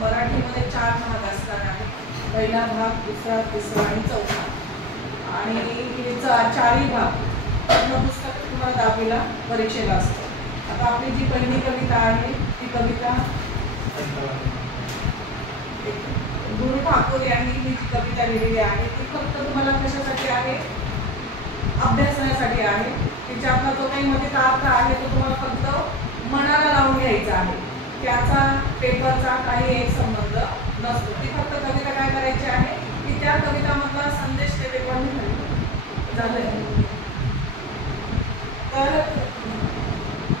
मराठीमध्ये 4 भाग असणार आहेत. पहिला भाग, दुसरा, तिसरा आणि चौथा. आणि हे 4ही भाग पुस्तक तुम्हाला 10वीला परीक्षेला असतं. आता आपली जी पहिली कविता आहे ती कविता गुरु ठाकूर यांनी ही जी कविता लिहिलेली आहे ती फक्त तुम्हाला कशासाठी आहे, अभ्यासण्यासाठी आहे. तिच्यातला जो काही मधीचा अर्थ आहे तो तुम्हाला फक्त मनाला लावून घ्यायचा आहे. त्याचा पेपरचा काही एक संबंध नसतो. ती फक्त कविता काय करायची आहे की त्या कवितामधला संदेश ते पेपरने झालंय. तर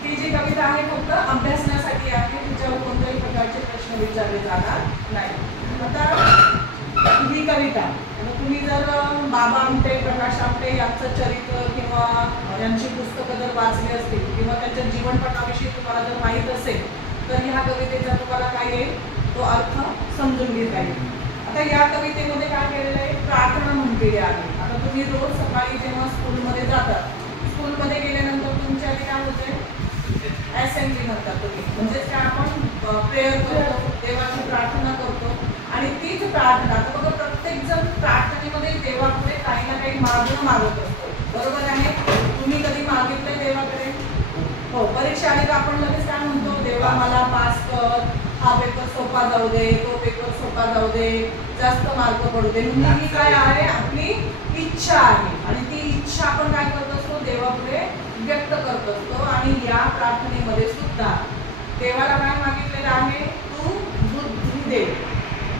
ती जी कविता आहे फक्त अभ्यासण्यासाठी आहे. तिच्यावर कोणत्याही प्रकारचे प्रश्न विचारले जाणार नाही. आता ही कविता तुम्ही जर बाबा आमटे, प्रकाश आमटे यांचं चरित्र किंवा यांची पुस्तकं जर वाचली असतील किंवा त्यांच्या जीवनपटाविषयी तुम्हाला जर माहीत असेल तर ह्या कवितेचा तुम्हाला काय येईल, तो अर्थ समजून घेता येईल. आता या कवितेमध्ये काय केलेलं आहे, प्रार्थना म्हटलेली आहे. आता तुम्ही रोज सकाळी जेव्हा स्कूलमध्ये जातात, स्कूलमध्ये गेल्यानंतर तुमच्या आधी काय होते, असेंब्ली म्हणतात तुम्ही, म्हणजेच काय आपण प्रेयर करतो, देवाची प्रार्थना करतो. आणि तीच प्रार्थना आता बघा प्रत्येक जण प्रार्थनेमध्ये देवाकडे काही ना काही मागत असतो, बरोबर आहे. तुम्ही कधी मागितलंय देवाकडे? हो, परीक्षा आली तर आपण लगेच काय म्हणतो, देवा मला पास कर, हा पेपर सोपा जाऊ दे, तो पेपर सोपा जाऊ दे, जास्त मार्क पडू दे. ही काय आहे, आपली इच्छा आहे. आणि ती इच्छा आपण काय करत असतो, देवापुढे व्यक्त करत असतो. आणि या प्रार्थनेमध्ये सुद्धा देवाला काय मागितलेलं आहे, तू बुद्धी दे.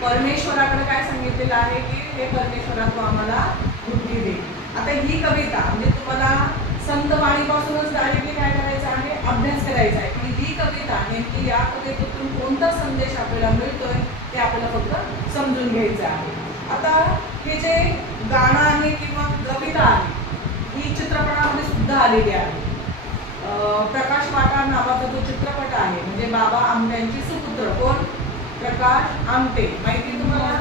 परमेश्वराकडे काय सांगितलेलं आहे की हे परमेश्वरा तू आम्हाला बुद्धी दे. आता ही कविता म्हणजे तुम्हाला संत वाणीपासूनच डायरेक्टली काय करायचं आहे, अभ्यास करायचा आहे. की ही कविता नेमकी या कवितेतून कोणता संदेश आपल्याला मिळतोय ते आपल्याला फक्त समजून घ्यायचं आहे. आता हे जे गाणं आहे किंवा कविता आहे ही चित्रपटामध्ये सुद्धा आलेली आहे. प्रकाश पाटा नावाचा जो चित्रपट आहे म्हणजे बाबा आमट्यांची सुपुत्र, कोण, प्रकाश आमटे. माहिती तुम्हाला,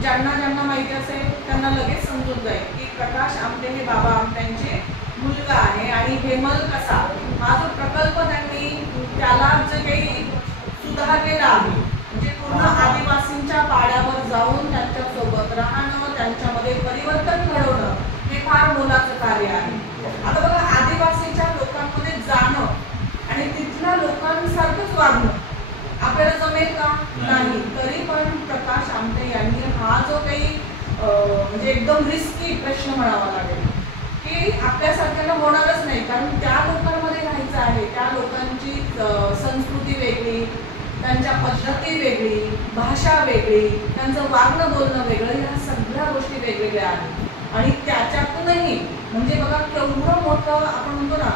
ज्यांना माहिती असेल त्यांना लगेच समजून जाईल की प्रकाश आमटे हे बाबा आमट्यांचे मुलगा आहे. आणि हेमल कसा हा जो प्रकल्प त्यांनी त्याला जे काही सुधारलेला आहे म्हणजे पूर्ण आदिवासींच्या पाड्यावर जाऊन त्यांच्यासोबत राहणं, त्यांच्यामध्ये परिवर्तन घडवणं हे फार मोलाचं कार्य आहे. आता बघा, आदिवासीच्या लोकांमध्ये जाणं आणि तिथल्या लोकांसारखंच वागणं आपल्याला जमेल का? नाही. तरी पण प्रकाश आमटे यांनी हा जो काही म्हणजे एकदम रिस्की प्रश्न म्हणावा लागेल की आपल्यासारख्याला होणारच नाही, कारण त्या लोकांमध्ये राहायचं आहे. त्या लोकांची संस्कृती वेगळी, त्यांच्या पद्धती वेगळी, भाषा वेगळी, त्यांचं वागणं बोलणं वेगळं, ह्या सगळ्या गोष्टी वेगवेगळ्या आहेत. आणि त्याच्यातूनही म्हणजे बघा केवढं मोठं आपण म्हणतो ना,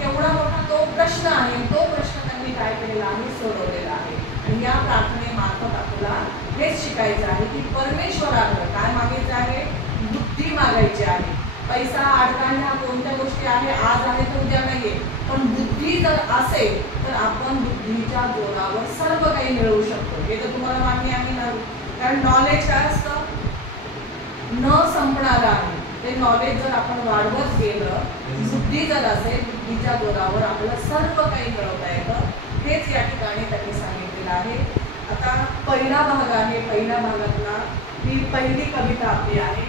केवढा मोठा तो प्रश्न आहे. तो प्रश्न त्यांनी काय केलेला आहे, सोडवलेला आहे. आणि या प्रार्थनेमार्फत आपल्याला हेच शिकायचं आहे की परमेश्वराकडे काय मागायचं आहे, बुद्धी मागायची आहे. पैसा, अडकाण ह्या कोणत्या गोष्टी आहे, आज आहे तर उद्या नाहीये, पण बुद्धी जर असेल तर आपण बुद्धीच्या जोरावर सर्व काही मिळवू शकतो. हे तर तुम्हाला मान्य आहे ना, कारण नॉलेज काय असतं, न संपणारं आहे. ते नॉलेज जर आपण वाढवत गेलं, बुद्धी जर असेल, बुद्धीच्या जोरावर आपल्याला सर्व काही मिळवता येतं. हेच या ठिकाणी त्यांनी सांगितलेलं आहे. आता पहिला भाग आहे, पहिल्या भागातला ही पहिली कविता आपली आहे.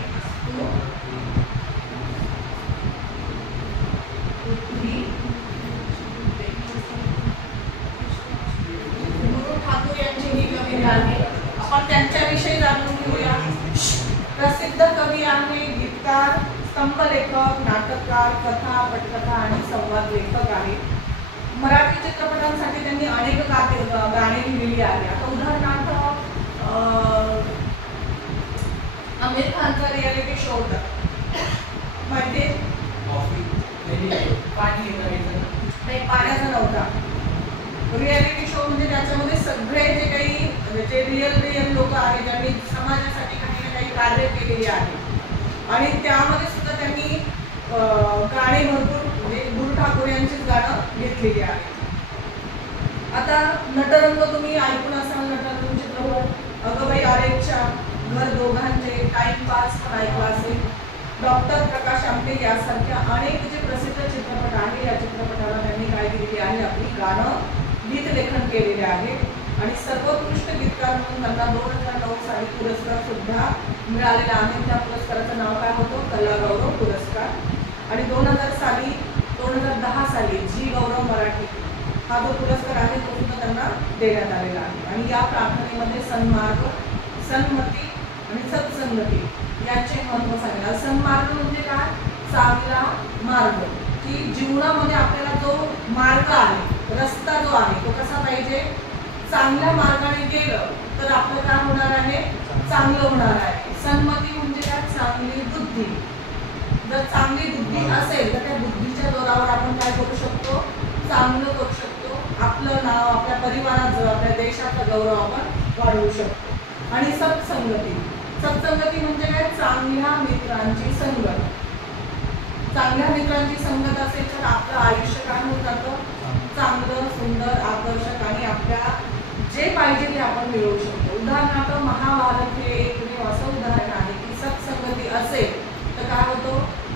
गुरु ठाकूर यांची ही कविता आहे. आपण त्यांच्याविषयी जाणून घेऊया. प्रसिद्ध कवी आहे, गीतकार, स्तंभलेखक, नाटककार, कथा, पटकथा आणि संवाद लेखक आहे. मराठी चित्रपटांसाठी त्यांनी अनेक गाणी लिहिलेली आहे. आता उदाहरणार्थ आमिर खानचा रियालिटी शो होता माहिती, पाण्याचा नव्हता. रियालिटी शो म्हणजे त्याच्यामध्ये सगळे जे काही जे रिअल लोक आहेत ज्यांनी समाजासाठी काही ना काही कार्य केले केलेली आहे. आणि त्यामध्ये सुद्धा त्यांनी गाणे भरपूर म्हणजे गुरु ठाकूर यांचीच गाणं घेतलेली आहे. आता नटरंग तुम्ही ऐकून असाल, नटरंग चित्रपट, अगबाई आरेच्या, घर दोघांचे, टाइमपास पण ऐकला असेल, डॉक्टर प्रकाश आमटे यासारख्या अनेक जे प्रसिद्ध चित्रपट आहे, या चित्रपटाला त्यांनी काय केलेली आहे, आपली गाणं गीत लेखन केलेले आहे. आणि सर्वोत्कृष्ट गीतकार म्हणून त्यांना 2009 साली पुरस्कार सुद्धा मिळालेला आहे. त्या पुरस्काराचं नाव काय होतं, कलागौरव पुरस्कार. आणि 2010 साली जी गौरव मराठी हा जो पुरस्कार आहे तो सुद्धा त्यांना देण्यात आलेला आहे. आणि या प्रार्थनेमध्ये सन्मार्ग, सन्मती आणि सत्संगती यांचे महत्त्व सांगितलं. सन्मार्ग म्हणजे काय, चांगला मार्ग, की जीवनामध्ये आपल्याला जो मार्ग आहे, रस्ता जो आहे तो कसा पाहिजे, चांगल्या मार्गाने गेलं तर आपलं काय होणार आहे, चांगलं होणार आहे. सन्मती म्हणजे काय, चांगली बुद्धी. जर चांगली बुद्धी असेल तर त्या बुद्धीच्या जोरावर आपण काय करू शकतो, चांगलं करू शकतो. आपलं नाव, आपल्या परिवाराचं, आपल्या देशाचा गौरव आपण वाढवू शकतो. आणि सत्संगती, सत्संगती म्हणजे काय, चांगल्या मित्रांची संगत. चांगल्या मित्रांची संगत असेल तर आपलं आयुष्य काय होऊन जातं, चांगलं, सुंदर, आकर्षक आणि आपल्या जे पाहिजे ते आपण मिळवू शकतो. उदाहरणार्थ महाभारत हे एक असं उदाहरण आहे की सत्संगती असेल तर काय होतो,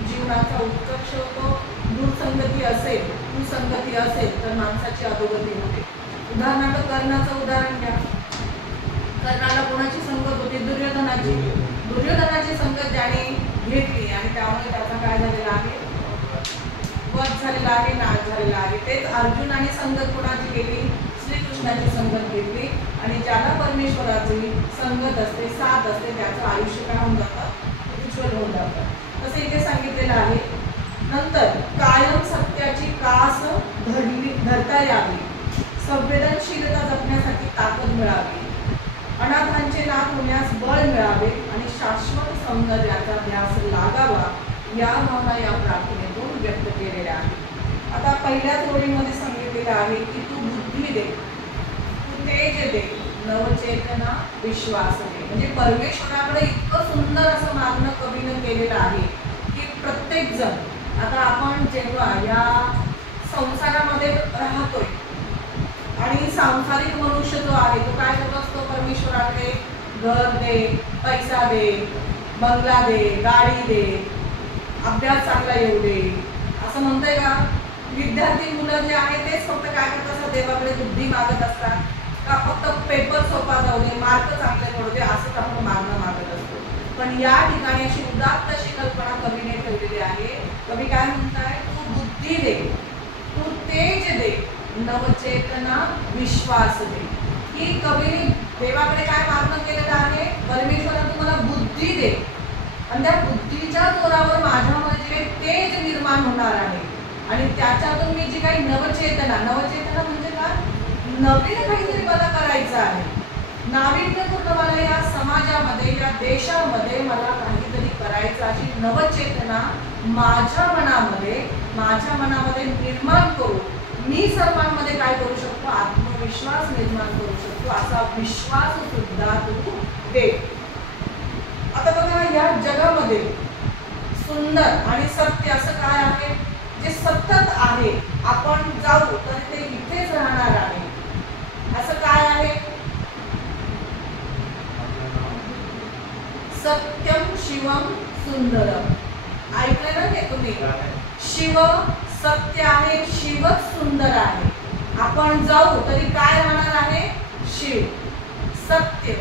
जीवनाचा उत्कर्ष होतो. दुर्संगती असेल, कुसंगती असेल तर माणसाची अधोगती होते. उदाहरणार्थ कर्णाचं उदाहरण घ्या. कर्णाला कोणाची संगत होती, दुर्योधनाची. दुर्योधनाची संगत ज्याने घेतली आणि त्यामुळे त्याचा काय झालेला आहे, वध झालेला आहे, नाश झालेला आहे. तेच अर्जुनाने संगत कोणाची केली, श्रीकृष्णाची संगत घेतली. आणि ज्याला परमेश्वराची संगत असते, साथ असते, त्याचं आयुष्य काय होऊन जातं, उज्ज्वल होऊन जातं. तसे इथे सांगितलेलं आहे. नंतर कायम सत्याची कास धरता यावी, संवेदनशीलता जपण्यासाठी ताकद मिळावी, अनाथांचे नाथ होण्यास बळ मिळावे आणि शाश्वत सौंदर्याचा ध्यास लागावा, या भावना या प्रार्थनेतून व्यक्त केलेल्या आहेत. आता पहिल्याच ओळीमध्ये सांगितलेलं आहे की तू बुद्धी दे, तू तेज दे, नवचेतना विश्वास दे. म्हणजे परमेश्वराकडे इतकं सुंदर असं मागणं कवीनं केलेलं आहे की प्रत्येक जण, आता आपण जेव्हा या संसारामध्ये राहतोय आणि सांसारिक मनुष्य जो आहे तो काय करत असतो, परमेश्वराकडे घर दे, पैसा दे, बंगला दे, गाडी दे, अभ्यास चांगला येऊ दे असं म्हणतंय का. विद्यार्थी मुलं जे आहे तेच फक्त काय करत असतात, देवाकडे बुद्धी मागत असतात का, फक्त पेपर सोपा जाऊ दे, मार्क चांगले पडू दे असंच आपण मागणं मागत असतो. पण या ठिकाणी अशी उदात्त अशी कल्पना कवीने ठेवलेली आहे. कवी काय म्हणताय, तू बुद्धी दे, तू तेज दे, नवचेतना विश्वास दे. ही कवीने देवाकडे काय मागणं केलेलं आहे, परमेश्वरा तू मला बुद्धी दे आणि त्या बुद्धीच्या जोरावर माझ्यामध्ये जे तेज निर्माण होणार आहे आणि त्याच्यातून मी जी काही नवचेतना, नवचेतना म्हणजे काय, नवीन काहीतरी मला करायचं आहे, नाविन्यपूर्ण मला या समाजामध्ये, या देशामध्ये मला काहीतरी करायचं, अशी नवचेतना माझ्या मनामध्ये निर्माण करू मी सर्वांमध्ये काय करू शकतो, आत्मविश्वास निर्माण करू शकतो. असा विश्वास सुद्धा तू दे. आता बघा, या जगामध्ये सुंदर आणि सत्य असं काय आहे, जे सतत आहे, आपण जाऊ तर ते इथेच राहणार आहे. असं काय आहे, सत्यम शिवम सुंदरम. ऐकलं ना ते तुम्ही, शिव सत्य आहे, शिवच सुंदर आहे. आपण जाऊ तरी काय राहणार आहे, शिव सत्य.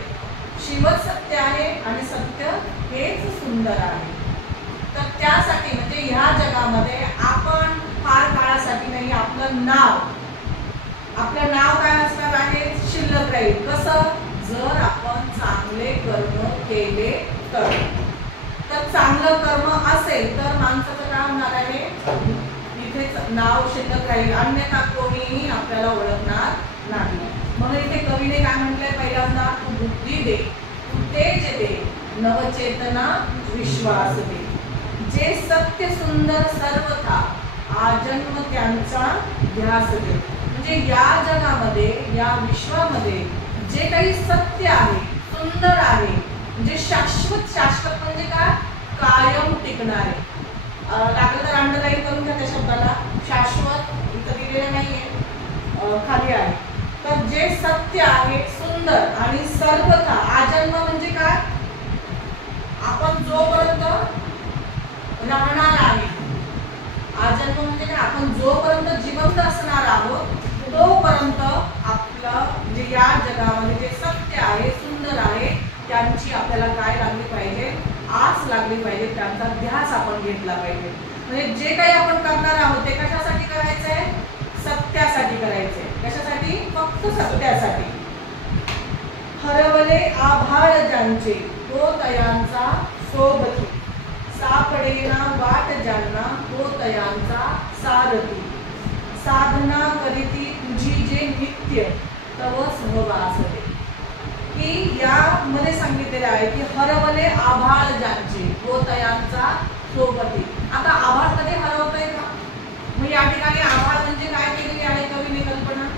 शिवच सत्य आहे आणि सत्य हेच सुंदर आहे. तर त्यासाठी म्हणजे ह्या जगामध्ये आपण फार काळासाठी नाही, आपलं नाव काय असणार आहे, शिल्लक राहील. कसं, जर आपण चांगले कर्म केले तर चांगलं कर्म असेल तर माणसाचं काय होणार आहे, इथेच नाव शिल्लक राहील, अन्यथा कोणीही आपल्याला ओळखणार नाही. म्हणून इथे कवीने काय म्हटलंय, पहिल्यांदा तू बुद्धी दे, तू तेज दे, नवचेतना विश्वास दे. जे सत्य सुंदर सर्वथा आजन्म त्यांचा ध्यास दे. म्हणजे या जगामध्ये, या विश्वामध्ये जे काही सत्य आहे, सुंदर आहे, म्हणजे शाश्वत. शाश्वत म्हणजे काय? कायम टिकणारे. लागलं तर अंडरलाईन करून घ्या त्या शब्दाला. शाश्वत इथं दिलेलं नाहीये, खाली आहे. तर जे सत्य आहे, सुंदर आणि सर्वथा. आजन्म म्हणजे काय? आपण जोपर्यंत राहणार आहे. आजन्म म्हणजे काय? आपण जोपर्यंत जिवंत असणार आहोत तोपर्यंत आपलं म्हणजे या जगामध्ये जे सत्य आहे, सुंदर आहे, त्यांची आपल्याला काय लागली पाहिजे? आस लागली पाहिजे. त्यांचा ध्यास आपण घेतला पाहिजे. म्हणजे जे काही आपण करणार आहोत ते कशासाठी करायचंय? सत्यासाठी करायचंय. कशासाठी? फक्त सत्यासाठी. हरवले आभाळ ज्यांचे होतयांचा सोबती, सापडेना वाट ज्यांना होतयांचा सारथी, साधना करीती तुझी जे नित्य तव सहवास दे. की यामध्ये सांगितलेले आहे की हरवले आभाळ ज्यांचे होतयांचा सोबती. आता आभाळ कधी हरवतंय का? मग या ठिकाणी आभाळ म्हणजे काय केलेली आहे कवीने कल्पना?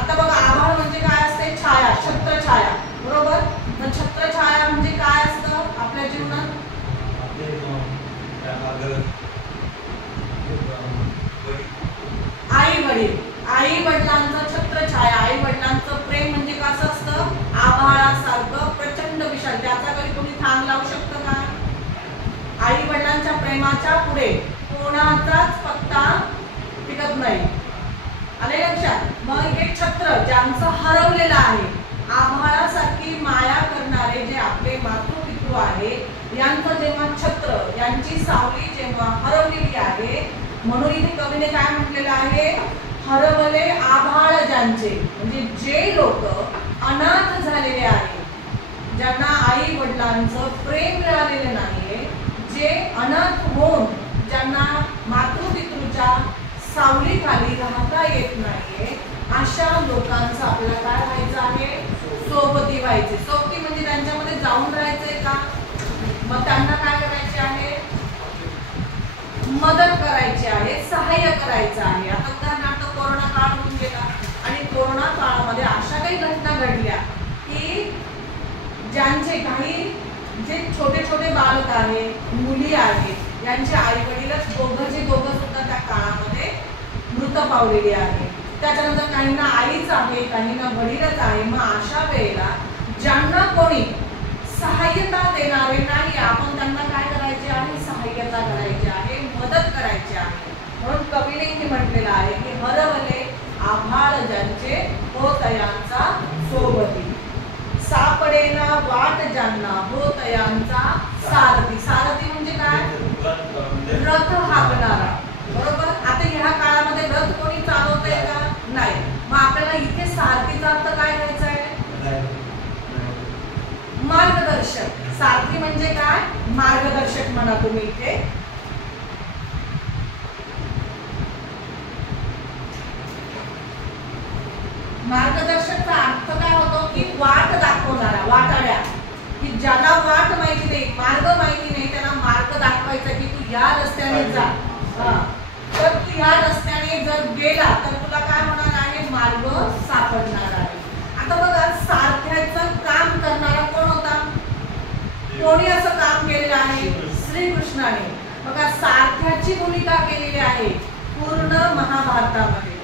आता बघा, आभाळ म्हणजे काय असते? छाया, छत्रछाया. बरोबर. मग छत्रछाया म्हणजे काय असतं आपल्या जीवनात? आई वडील. आई वडिलांचं छत्रछाया, आई वडिलांचं प्रेम म्हणजे कसं असतं? आभाळासारखं प्रचंड विशाल. त्याचा कधी कोणी थांब लावू शकतं का? आई वडिलांच्या प्रेमाच्या पुढे कोणाचाच पत्ता टिकत नाही. आले लक्षात? मग हे छत्र ज्यांचं हरवलेलं आहे, आभाळासारखी माया करणारे जे आपले मातृपितृ आहे, यांचं जेव्हा छत्र, यांची सावली जेव्हा हरवलेली आहे, म्हणून इथे कवीने काय म्हटलेलं आहे? हरवले आभाळ ज्यांचे. म्हणजे जे लोक अनाथ झालेले आहेत, ज्यांना आई वडिलांचं प्रेम मिळालेलं नाहीये, जे अनाथ होऊन ज्यांना मातृपितृच्या सावलीखाली राहता येत नाहीये, अशा लोकांचं आपल्याला काय व्हायचं आहे? सोबती व्हायचे. सोबती म्हणजे त्यांच्यामध्ये जाऊन राहायचंय का? मग त्यांना काय करायचे आहे? मदत करायची आहे, सहाय्य करायचं आहे. आता उदाहरणार्थ कोरोना काळ होऊन गेला आणि कोरोना काळामध्ये अशा काही घटना घडल्या की ज्यांचे काही जे छोटे छोटे बालक आहेत, मुली आहेत, यांचे आई वडीलच दोघं सुद्धा त्या काळामध्ये मृत पावलेले आहे. त्याच्यानंतर काहींना आईच आहे, काहींना वडीलच आहे. मग अशा वेळेला ज्यांना कोणी सहाय्यता देणारे नाही, आपण त्यांना काय करायचे आहे? सहाय्यता करायची आहे, मदत करायची आहे. म्हणून कवीने इथे म्हटलेलं आहे की हरवले आभाळ ज्यांचे होतयांचा सोबती, सापडेना वाट ज्यांना होतयांचा सारथी. सारथी म्हणजे काय? रथ हाकणारा. बरोबर. आता ह्या काळामध्ये रथ कोणी चालवतंय का? नाही. मग आपल्याला इथे सारथीचा अर्थ काय घ्यायचा आहे? मार्गदर्शक. सारथी म्हणजे काय? मार्गदर्शक म्हणा तुम्ही इथे. मार्गदर्शकचा अर्थ काय होतो? की वाट दाखवणारा, वाटाड्या. की ज्याला वाट माहिती नाही, मार्ग माहिती नाही, त्यांना मार्ग दाखवायचा की तू या रस्त्याने जा. तर तू या रस्त्याने जर गेला तर तुला काय होणार आहे? मार्ग सापडणार आहे. आता बघा, सारथ्याचं काम करणारा कोण होता? कोणी असं काम केलेलं आहे? श्रीकृष्णाने. बघा, सारथ्याची भूमिका केलेली आहे पूर्ण महाभारतामध्ये.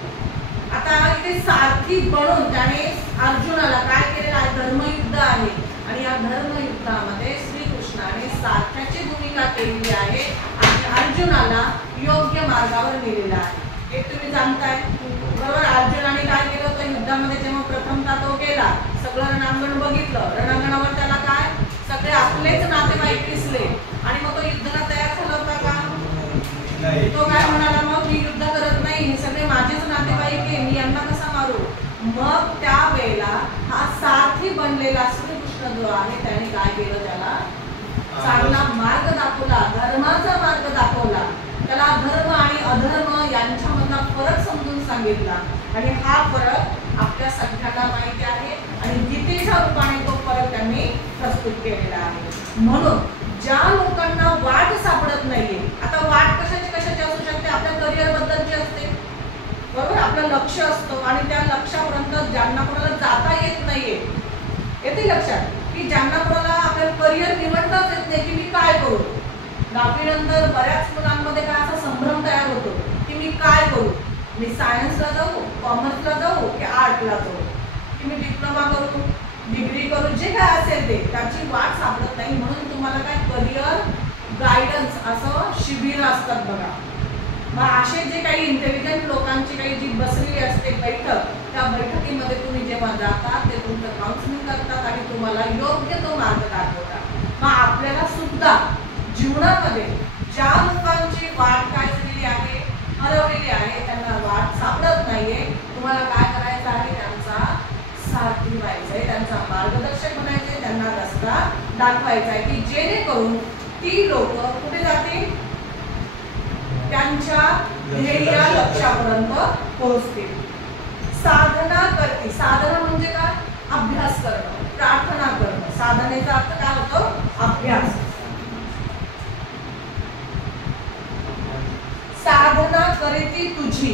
आता इथे सारथी बनून त्याने अर्जुनाला काय केलेलं आहे? धर्मयुद्ध आहे आणि या धर्मयुद्धामध्ये श्रीकृष्णाने सारथ्याची भूमिका केलेली आहे आणि अर्जुनाला योग्य मार्गावर नेलेला आहे. हे तुम्ही जाणताय. बरोबर. अर्जुनाने काय केलं होतं युद्धामध्ये? जेव्हा प्रथमतः तो गेला, सगळं रणांगण बघितलं. रणांगणावर त्याला काय? सगळे आपलेच नातेवाईक दिसले आणि मग तो युद्धाला तयार झाला होता का? तो काय म्हणाला? मग मी युद्ध करत नाही, हे सगळे माझेच नातेवाईक आहे, मी यांना कसा मारू? मग त्यावेळेला हा सारथी बनलेला श्रीकृष्ण जो आहे त्याने काय केलं? त्याला चांगला मार्ग दाखवला, धर्माचा मार्ग दाखवला. त्याला धर्म आणि अधर्म यांच्यामधला फरक समजून सांगितला आणि हा फरक आपल्या सगळ्यांना माहिती आहे आणि गीतेच्या रूपाने तो फरक त्यांनी प्रस्तुत केलेला आहे. म्हणून ज्या लोकांना वाट सापडत नाहीये, आता वाट कशाची असू शकते? आपल्या करिअर बद्दलची असते. बरोबर. आपलं लक्ष असतं आणि त्या लक्ष्यापर्यंत ज्यांना कोणाला जाता येत नाहीये येते लक्षात की ज्यांना कोणाला आपलं करिअर निवडताच येत नाही की मी काय करू. 10वी नंतर बऱ्याच मुलांमध्ये काय असा संभ्रम तयार होतो की मी काय करू, मी सायन्सला जाऊ, कॉमर्सला जाऊ की आर्टला जाऊ, की मी डिप्लोमा करू, डिग्री करू, जे काय असेल ते त्याची वाट सापडत नाही. म्हणून तुम्हाला काय करिअर गायडन्स असं शिबिर असतात बघा. मग असे जे काही इंटेलिजंट लोकांची काही जी बसलेली असते बैठक, त्या बैठकीमध्ये तुम्ही जेव्हा जाता ते तुमचं काउन्सिलिंग करतात आणि तुम्हाला योग्य तो मार्ग दाखवतात. मग आपल्याला सुद्धा जीवनामध्ये ज्या लोकांची वाट काय झालेली आहे, हरवलेली आहे, त्यांना वाट सापडत नाहीये, तुम्हाला काय करायचं आहे, त्यांचा सारथी व्हायचा आहे, त्यांचा मार्गदर्शक बनायचं आहे, त्यांना रस्ता दाखवायचा आहे की जेणेकरून ती लोक कुठे जातील, त्यांच्या ध्येय लक्ष्यापर्यंत पोहोचतील. साधना करते. साधना म्हणजे काय, अभ्यास करणं, प्रार्थना करणं. साधनेचा अर्थ काय होतो, अभ्यास. साधना करती तुझी.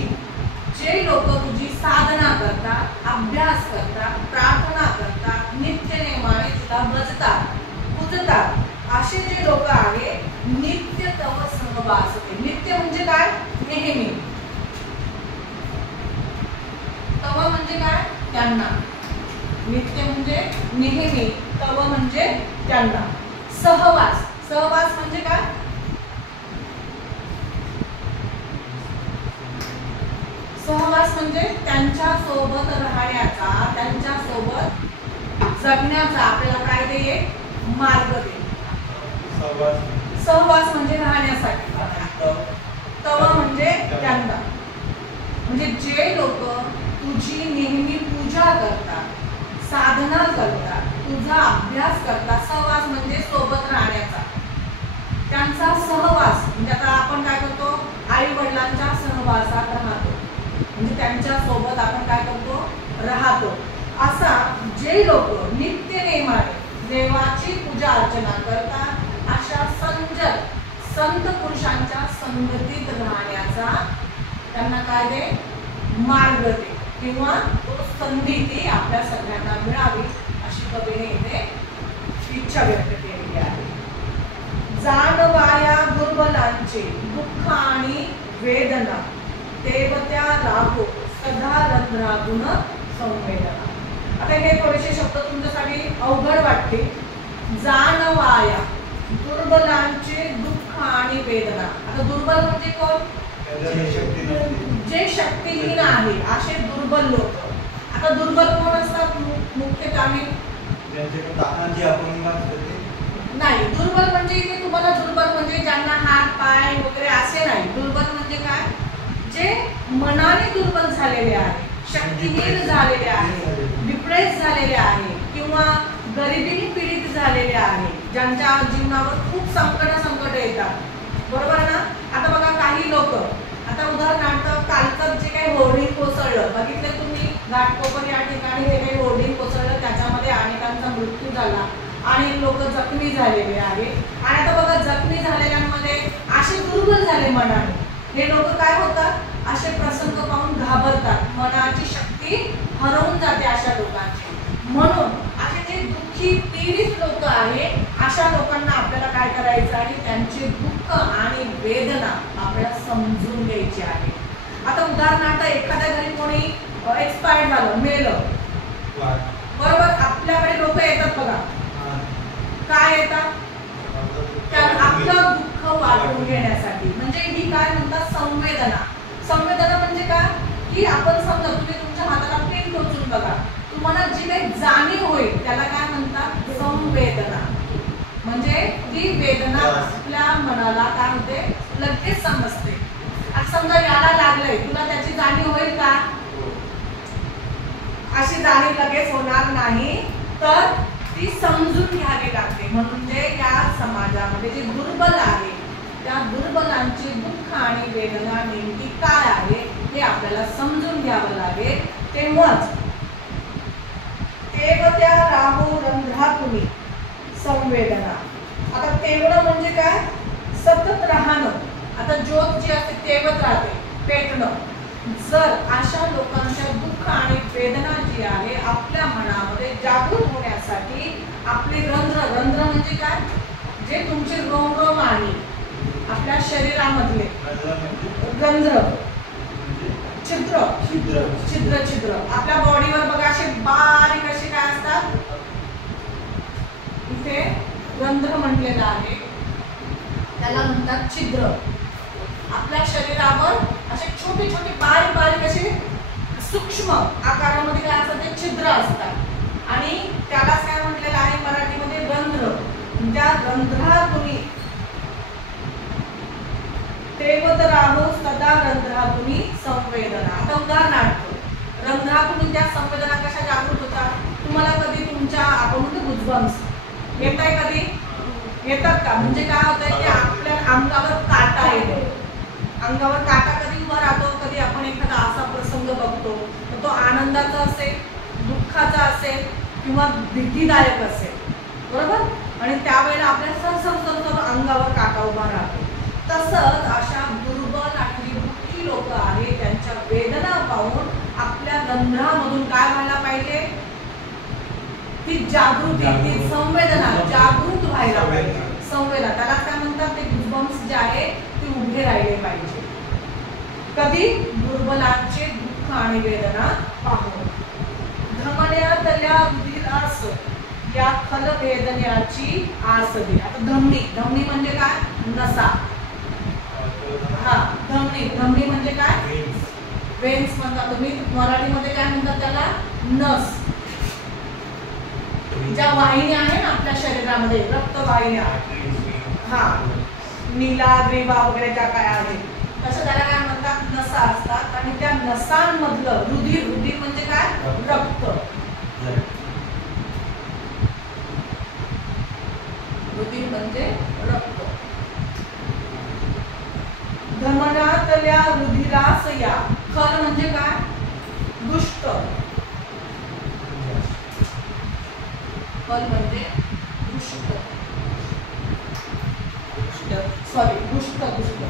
जे लोक तुझी साधना करतात, अभ्यास करतात, प्रार्थना करतात, नित्य नेमाने तुला भजतात, पूजतात, असे जे लोक आहे, नित्य तव सहवासते. नित्य म्हणजे काय, नेहमी. तव म्हणजे काय, त्यांना. नित्य म्हणजे नेहमी, तव म्हणजे त्यांना. सहवास. सहवास म्हणजे काय, सहवास म्हणजे त्यांच्या सोबत राहण्याचा, त्यांच्या सोबत जगण्याचा आपल्याला काय दे, मार्ग दे. सहवास म्हणजे राहण्यासाठी. तव म्हणजे त्यांना. म्हणजे जे लोक तुझी नेहमी पूजा करतात, साधना करतात, तुझा अभ्यास करतात. सहवास म्हणजे सोबत राहण्याचा, त्यांचा सहवास. म्हणजे आता आपण काय करतो, आई वडिलांच्या सहवासात राहतो, म्हणजे त्यांच्या सोबत आपण काय करतो, राहतो. असा जे लोक नित्य नेमाने देवाची पूजा अर्चना करतात, अशा संत पुरुषांच्या संगतीत राहण्याचा त्यांना काय दे, मार्ग दे, किंवा तो संधी ती आपल्या सगळ्यांना मिळावी अशी कवीने इथे इच्छा व्यक्त केलेली आहे. जाणवाया दुर्बलांचे दुःख आणि वेदना, देवत्या लागो सदा रंध्रागुण संवेदना. आता हे थोडेसे शब्द तुमच्यासाठी अवघड वाटते. जाणवाया, दुर्बलांचे दुःख आणि वेदना. आता दुर्बल म्हणजे कोण, जे शक्तिहीन आहे, असे दुर्बल लोक. आता दुर्बल कोण असतात मुख्यतः, नाही. दुर्बल म्हणजे इथे तुम्हाला दुर्बल म्हणजे ज्यांना हात पाय वगैरे असे नाही. दुर्बल म्हणजे काय, जे मनाने दुर्बल झालेले आहे, शक्तिहीन झालेले आहे, डिप्रेस झालेले आहे, किंवा गरिबीने पीडित झालेले आहे, ज्यांच्या जीवनावर खूप संकट येतात. बरोबर ना. आता बघा काही लोक, आता उदाहरणार्थ कालचं जे काही होर्डिंग कोसळलं बघितलं तुम्ही, घाटकोपर या ठिकाणी जे काही होर्डिंग कोसळलं त्याच्यामध्ये अनेकांचा मृत्यू झाला, अनेक लोक जखमी झालेले आहे. आणि आता बघा जखमी झालेल्यांमध्ये असे दुर्बल झाले मनाने, हे लोक काय होतात, असे प्रसंग पाहून घाबरतात, मनाची शक्ती हरवून जाते अशा लोकांची. म्हणून असे जे दुःखी पीडित लोक आहे, अशा लोकांना आपल्याला काय करायचं आहे, त्यांचे दुःख आणि वेदना आपल्याला समजून घ्यायची आहे. आता उदाहरणार्थ एखाद्या घरी कोणी एक्सपायर झालं, मेलं, बरोबर, आपल्याकडे लोक येतात बघा, काय येतात, आपलं दुःख वाटून घेण्यासाठी. म्हणजे ही काय म्हणतात, संवेदना. संवेदना म्हणजे काय, की आपण समजा तुम्ही तुमच्या हाताला पेन टोचून बघा, तुम्हाला जी काही जाणीव होईल त्याला काय म्हणतात, संवेदना. म्हणजे ती वेदना आपल्या मनाला काय होते, लगेच समजते. आता समजा याला लागलंय, तुला त्याची जाणीव होईल का, अशी जाणीव लगेच होणार नाही, तर ती समजून घ्यावी लागते. म्हणजे या समाजामध्ये जे दुर्बल आहे, त्या दुर्बलांची दुःख आणि वेदना नेमकी काय आहे हे आपल्याला समजून घ्यावं लागेल. तेव्हाच तेवत्या राहो रंध्रातुनी संवेदना. आता तेवढं म्हणजे काय, सतत राहणं. आता ज्योत जी असते तेवत राहते, पेटणं. जर अशा लोकांच्या दुःख आणि वेदना जी आहे आपल्या मनामध्ये जागृत होण्यासाठी जे तुमचे रोम आणि आपल्या शरीरामधले रंध्र, छिद्र छिद्र छिद्र छिद्र आपल्या बॉडीवर बघा असे बारीक असे काय असतात, इथे रंध्र म्हटलेलं आहे, त्याला म्हणतात छिद्र. आपल्या शरीरावर असे छोटे छोटे बारीक बारीक असे सूक्ष्म आकारामध्ये काय असतात ते छिद्र असतात आणि त्याला काय म्हटलेलं आहे मराठीमध्ये रंध्र. त्या रंध्रातून तेवत राहो सदा रंध्रातून संवेदना. आता उदाहरणार्थ रंध्रातून त्या संवेदना कशा जागृत होतात. तुम्हाला कधी तुमच्या आपण म्हणतो गुजबम्स येत आहे, कधी येतात का, म्हणजे काय होतंय की आपल्या अंगावर काटा येतो. अंगावर काटा कधी उभा राहतो, कधी आपण एखादा असा प्रसंग बघतो तो आनंदाचा असेल, दुःखाचा असेल किंवा भीतीदायक असेल, बरोबर, आणि त्यावेळेला आपल्या सरसर अंगावर काटा उभा राहतो. तसंच अशा दुर्बल आणि दुःखी लोक आहेत त्यांच्या वेदना पाहून आपल्या रंध्रामधून काय व्हायला पाहिजे, ती जागृती, ती संवेदना जागृत व्हायला पाहिजे. संवेदना त्याला काय म्हणतात, ते गुजबम्स जे आहे ते उभे राहिले पाहिजे. कधी दुर्बलांचे दुःख आणि वेदना पाहून. धमन्यातल्या रुधिरास या खल वेदन्याची आस दे. आता धमनी, धमनी म्हणजे काय, नसा. हा धमनी, धमनी म्हणजे काय, वेन्स म्हणतात तुम्ही, मराठीमध्ये काय म्हणतात त्याला, नस. ज्या वाहिन्या आहे ना आपल्या शरीरामध्ये, रक्तवाहिन्या, हा नीला ग्रीवा वगैरे ज्या काय आहेत तसं त्याला काय म्हणतात, नसा असतात. आणि त्या नसांमधलं रुधिर, रुधिर म्हणजे काय, रक्त. रुधिर म्हणजे रक्त. धमनातल्या रुधिरास या खल म्हणजे काय, दुष्ट. खल म्हणजे दुष्ट, सॉरी दुष्ट, दुष्ट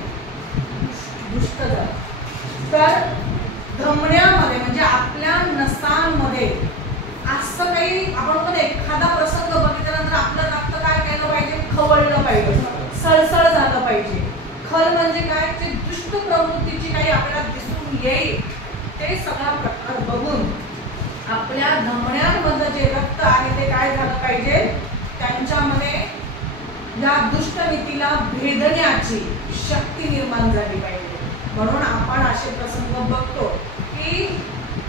दुष्ट झालं. तर धमन्यामध्ये म्हणजे आपल्या नसांमध्ये असं काही आपण म्हणतो, एखादा प्रसंग बघितल्यानंतर आपलं रक्त काय केलं पाहिजे, खवळलं पाहिजे, सळसळ झालं पाहिजे. खल म्हणजे काय, ते दुष्ट प्रवृत्तीची काही आपल्याला दिसून येईल ते सगळा प्रकार बघून आपल्या धमन्यांमधलं जे रक्त आहे ते काय झालं पाहिजे, त्यांच्यामध्ये या दुष्ट नीतीला भेदण्याची शक्ती निर्माण झाली पाहिजे. म्हणून आपण असे प्रसंग बघतो की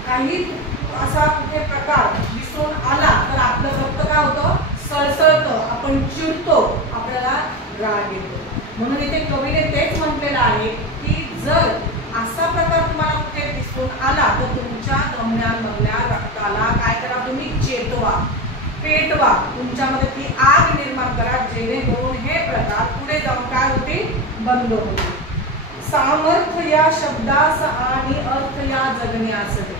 काही असा कुठे प्रकार दिसून आला तर आपलं रक्त काय होतं, सळसळतं, आपण चिडतो, आपल्याला राग येतो. म्हणून इथे कवीने तेच म्हटलेलं आहे की जर असा प्रकार तुम्हाला कुठे दिसून आला तर तुमच्या धमन्यांमधल्या रक्ताला काय करा, तुम्ही चेतवा, पेटवा, तुमच्यामध्ये ती आग निर्माण करा, जेणेकरून हे प्रकार पुढे जाऊन काय होते, बंद होते. सामर्थ्य या शब्दास आणि अर्थ या जगण्यास दे.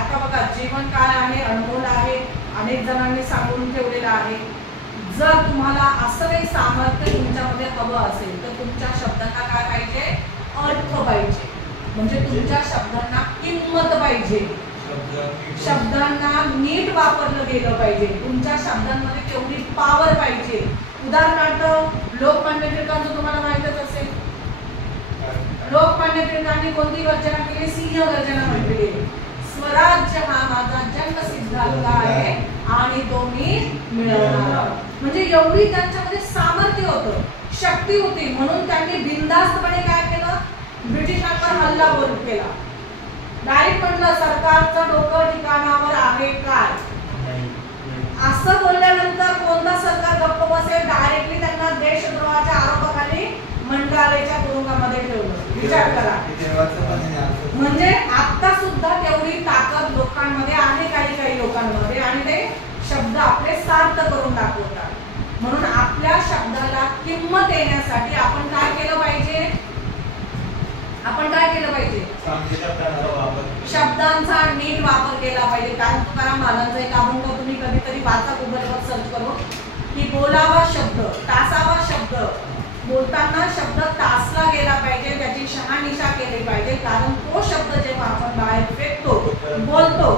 आता बघा जीवन काय आहे, अनमोल आहे, अनेक जणांनी सांगून ठेवलेलं आहे. जर तुम्हाला असं काही सामर्थ्य तुमच्यामध्ये हवं असेल तर तुमच्या शब्दांना काय पाहिजे, अर्थ पाहिजे, म्हणजे तुमच्या शब्दांना किंमत पाहिजे, शब्दांना नीट वापरलं गेलं पाहिजे, तुमच्या शब्दांमध्ये तेवढी पावर पाहिजे. उदाहरणार्थ लोकमान्य टिळकांचं तुम्हाला माहितच असेल. लोकमान्य टिळकांनी कोणती गर्जना केली, सिंह गर्जना म्हटलेली. स्वराज्य हा माझा जन्मसिद्ध हक्क आहे आणि तो मी मिळवणार. म्हणजे एवढी त्यांच्यामध्ये सामर्थ्य होतं, शक्ती होती, म्हणून त्यांनी बिनधास्तपणे काय केलं, ब्रिटिशांवर हल्ला केला. डायरेक्ट म्हटलं सरकारचं डोकं ठिकाणावर आहे काय. असं बोलल्यानंतर कोणता सरकार गप्प बसेल, डायरेक्टली त्यांना देशद्रोहाच्या आरोपाखाली मंत्रालयाच्या तुरुंगामध्ये ठेवलं. विचार करा. म्हणजे आता सुद्धा तेवढी ताकद लोकांमध्ये आहे, काही लोकांमध्ये, आणि ते शब्द आपले सार्थ करून दाखवतात. म्हणून आपल्या शब्दाला किंमत येण्यासाठी आपण काय केलं पाहिजे, आपण काय केलं पाहिजे, शब्दांचा नीट वापर केला पाहिजे. कारण तुकाराम महाराजांचा एक अभंग तुम्ही कधीतरी वाचा, गुगलवर सर्च करून, की बोलावा शब्द तासावा शब्द. बोलताना शब्द तासला गेला पाहिजे, त्याची शहानिशा केली पाहिजे. कारण तो शब्द जेव्हा आपण बाहेर फेकतो, बोलतो,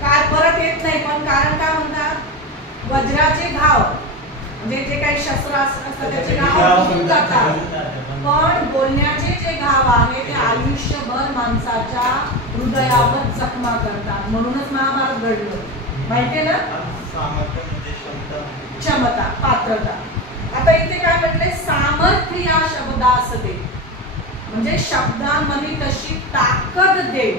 काय परत येत नाही. पण कारण काय म्हणतात, वज्राचे घाव म्हणजे जे काही शस्त्र असतात त्याचे घाव होऊन जातात, पण बोलण्याचे जे घाव आहे ते आयुष्यभर माणसाच्या हृदयावर जखमा करतात. म्हणूनच महाभारत घडलं माहितीये ना. क्षमता, पात्रता. आता इथे काय म्हटले, सामर्थ्य या शब्दास दे, म्हणजे शब्दांमध्ये तशी ताकद दे,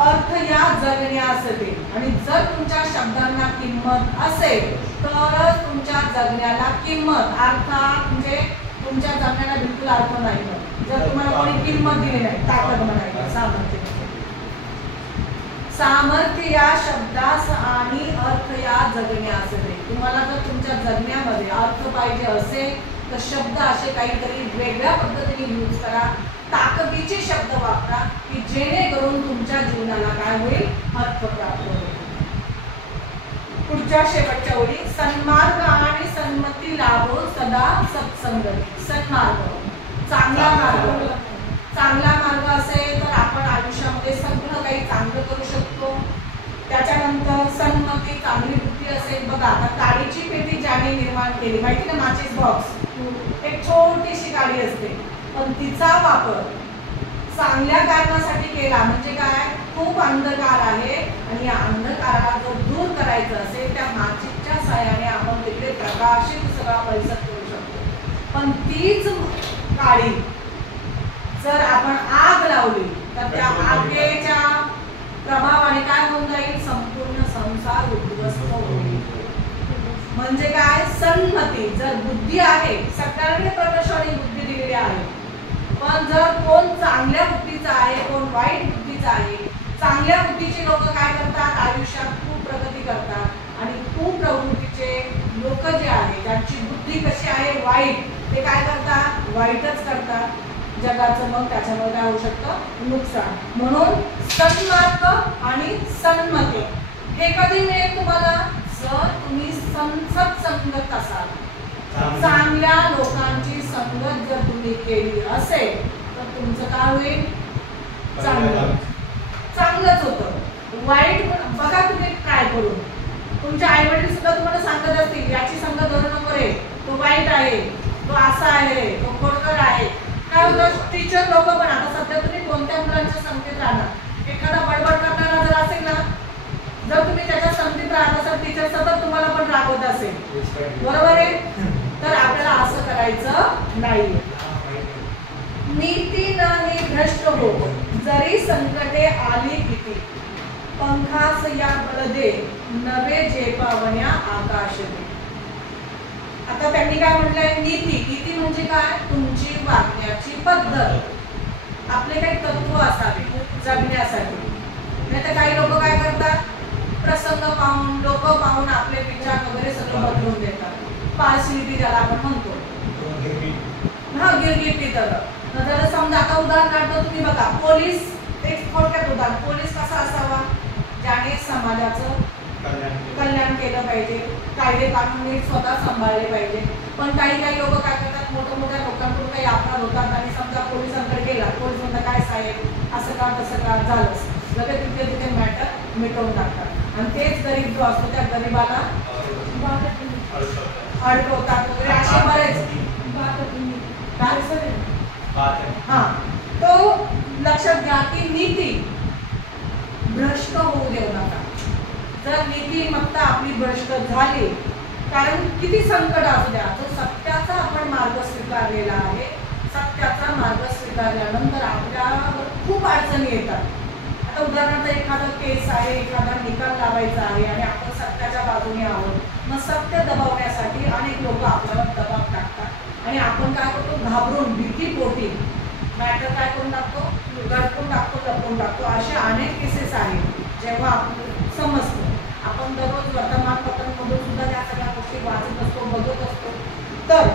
अर्थ या जगण्यास दे. आणि जर तुमच्या शब्दांना किंमत असेल तरच तुमच्या जगण्याला किंमत, अर्थात म्हणजे तुमच्या जगण्याला बिलकुल अर्थ नाही. जर तुम्हाला कोणी किंमत दिली नाही, ताकद म्हणायला सामर्थ्य. सामर्थ्य या शब्दास आणि अर्थ या जगण्यास दे. तुम्हाला जर तुमच्या जगण्यामध्ये अर्थ पाहिजे असेल तर शब्द असे काहीतरी वेगळ्या पद्धतीने यूज करा, ताकदीचे शब्द वापरा की जेणेकरून तुमच्या जीवनाला काय होईल, अर्थ प्राप्त होईल. पुढच्या शेवटच्या ओळी, सन्मार्ग आणि सन्मती लाभो सदा सत्संगती. सन्मार्ग, चांगला मार्ग. चांगला मार्ग असेल तर आपण आयुष्यामध्ये सगळं काही चांगलं करू शकतो. त्याच्यानंतर सन्मती, चांगली बुद्धी असेल. बघा आता काडीची पेटी ज्याने निर्माण केली, माहिती ना, माचीस बॉक्स, एक छोटीशी काडी असते, पण तिचा वापर चांगल्या कारणासाठी केला म्हणजे काय, खूप अंधकार आहे आणि या अंधकाराला जर दूर करायचं असेल त्या माचीसच्या साहाय्याने आपण तिकडे प्रकाशित सगळा परिसर करू शकतो. पण तीच काडी जर आपण आग लावली तर त्या आगेच्या प्रभावाने काय होऊन जाईल, संपूर्ण संसार उद्ध्वस्त होईल. म्हणजे काय, सन्मती. जर बुद्धी आहे, सगळ्यांनी परमेश्वराने बुद्धी दिलेली आहे, पण जर कोण चांगल्या बुद्धीचा आहे, कोण वाईट बुद्धीचा आहे. चांगल्या बुद्धीचे लोक काय करतात, आयुष्यात खूप प्रगती करतात आणि खूप प्रवृत्तीचे लोक जे आहे, ज्यांची बुद्धी कशी आहे वाईट, ते काय करतात, वाईटच करतात. जगाचं मग त्याच्यामध्ये काय होऊ शकतं, नुकसान. म्हणून सन्मार्ग आणि सन्मती हे कधी मिळेल तुम्हाला, जर तुम्ही सत्संगत असाल. चांगल्या लोकांची संगत जर तुम्ही केली असेल तर तुमचं काय होईल, चांगलंच होतं. वाईट बघा, तुम्ही ट्राय करून तुमच्या आई वडील सुद्धा तुम्हाला सांगत असतील याची संगत धरू नको रे, तो वाईट आहे, तो असा आहे, तो खोडकर आहे. काय होतं, टीचर लोक पण, आता सध्या तुम्ही कोणत्या मुलांच्या संगतीत राहणार, एखादा बडबड करणारा जर असेल ना, जर तुम्ही त्याच्या संगतीत राहत असाल, टीचर सतत तुम्हाला पण रागवत असेल, बरोबर आहे, तर आपल्याला असं करायचं नाही. नीती नाही भ्रष्ट हो, जरी संकटे आली किती, पंखास या बळदे नवे झेपावण्या आकाश दे. आता त्यांनी काय म्हटलंय, नीती. नीती म्हणजे काय, तुमची वागण्याची पद्धत, आपले काही तत्व असावे जगण्यासाठी. नाही तर काही लोक काय करतात, प्रसंग पाहून, लोक पाहून आपले विचार वगैरे सगळं बदलून देतात. पार्शियलिटी ज्याला आपण म्हणतो, हा, गिरगिटी. तर समजा आता उदाहरण काढतो, तुम्ही बघा, पोलीस, एक थोडक्यात उदाहरण, पोलीस कसा असावा, ज्याने समाजाचं कल्याण केलं पाहिजे, कायदे कानून स्वतः सांभाळले पाहिजे. पण काही काही लोक काय करतात, मोठ्या मोठ्या लोकांकडून काही अपराध होतात आणि समजा पोलिसांकडे गेला, पोलीस म्हणतात काय साहेब असं का तसं का झालंच, लगेच तिथे तिथे मॅटर मिटवून टाकतात. आणि तेच गरीब जो असतो त्या गरीबाला अडकवतात वगैरे, असे बरेच. हा, तो लक्षात घ्या की नीती भ्रष्ट होऊ देऊ नका. जर नीतिमत्ता आपली भ्रष्ट झाली, कारण किती संकट असू द्या, तो सत्याचा आपण मार्ग स्वीकारलेला आहे, सत्याचा मार्ग स्वीकारल्यानंतर आपल्यावर खूप अडचणी येतात. आता उदाहरणार्थ एखादा केस आहे, एखादा निकाल लावायचा आहे आणि आपण सत्याच्या बाजूने आहोत, मग सत्य दबावण्यासाठी अनेक लोक आपल्यावर दबाव टाकतात आणि आपण काय करतो, घाबरून भीतीपोटी मॅटर काय करून टाकतो, गडपून टाकतो, लपवून टाकतो. अशा अनेक केसेस आहेत. जेव्हा आपण समजतो, आपण दररोज वर्तमानपत्रांमधून सुद्धा त्या सगळ्या गोष्टी वाचत असतो, बघत असतो, तर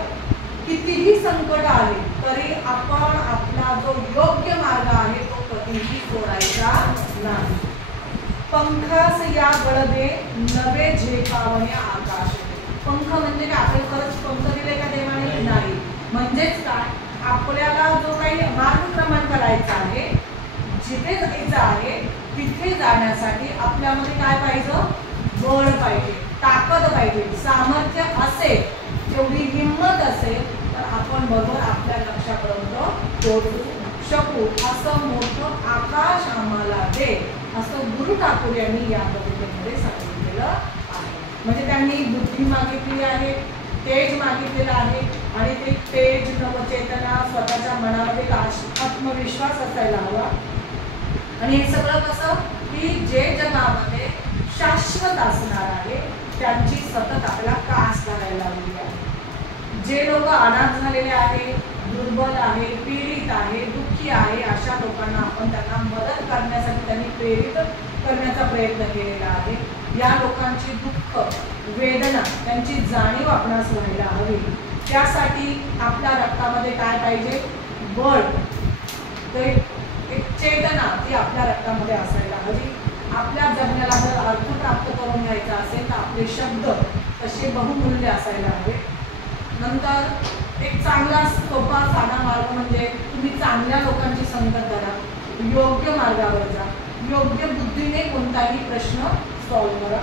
कितीही संकट आले तरी आपण आपला जो योग्य मार्ग आहे तो कधीही सोडायचा नाही. पंखास या बळदे नवे झेपावण्या आकाश दे. पंख म्हणजे काय, आपल्याला खरंच पंख दिले का देवाने, नाही. म्हणजेच काय, आपल्याला जो काही मार्गक्रमण करायचा आहे, जिथे जायचं आहे तिथे जाण्यासाठी आपल्यामध्ये काय पाहिजे, बळ पाहिजे. ताकद पाहिजे, सामर्थ्य असेल, तेवढी हिंमत असेल तर आपण बरोबर आपल्या लक्ष्यापर्यंत पोहोचू शकू. असं मोठं आकाश आम्हाला दे, असं गुरु ठाकूर यांनी या कवितेमध्ये सांगितलेलं आहे. म्हणजे त्यांनी बुद्धी मागितली आहे, तेज मागितलेला आहे आणि ते तेज, नवचेतना, स्वतःच्या मनामध्ये आत्मविश्वास असायला हवा. आणि हे सगळं कसं की जे जगामध्ये शाश्वत असणार आहे त्यांची सतत आपल्याला कास करायला लागली आहे. जे लोक अनाथ झालेले आहे, दुर्बल आहे, पीडित आहे, दुःखी आहे, अशा लोकांना आपण त्यांना मदत करण्यासाठी त्यांनी प्रेरित करण्याचा प्रयत्न केलेला आहे. या लोकांची दुःख, वेदना, त्यांची जाणीव आपणास व्हायला हवी. त्यासाठी आपल्या रक्तामध्ये काय पाहिजे? बळ, एक चेतना ती आपल्या रक्तामध्ये असायला हवी. आपल्या जगण्याला जर अर्थ प्राप्त करून घ्यायचा असेल तर आपले शब्द तसे बहुमूल्य असायला हवे. नंतर एक चांगला सोपा साधा मार्ग म्हणजे तुम्ही चांगल्या लोकांची संगत करा, योग्य मार्गावर जा, योग्य बुद्धीने कोणताही प्रश्न सॉल्व्ह करा.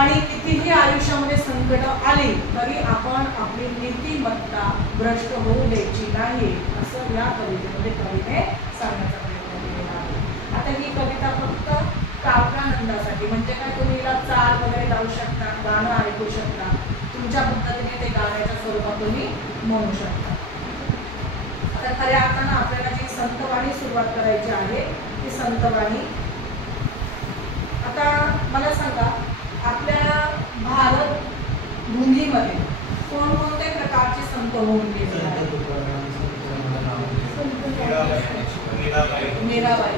आणि कितीही आयुष्यामध्ये संकट आली तरी आपण आपली नीतिमत्ता भ्रष्ट होऊ द्यायची नाही, असं या कवितेमध्ये कवीने सांगण्याचा प्रयत्न केलेला आहे. आता ही कविता फक्त काव्यानंदासाठी, म्हणजे काय तुम्ही हिला चाल वगैरे लावू शकता, गाणं ऐकू शकता, तुमच्या पद्धतीने ते गाण्याच्या स्वरूपात तुम्ही म्हणू शकता. आता खऱ्या अर्थानं आपल्याला जी संतवाणी सुरुवात करायची आहे ती संतवाणी. आता मला सांगा, आपल्या भारत भूमीमध्ये कोणकोणत्या प्रकारचे संत होऊन गेले आहेत? मीराबाई,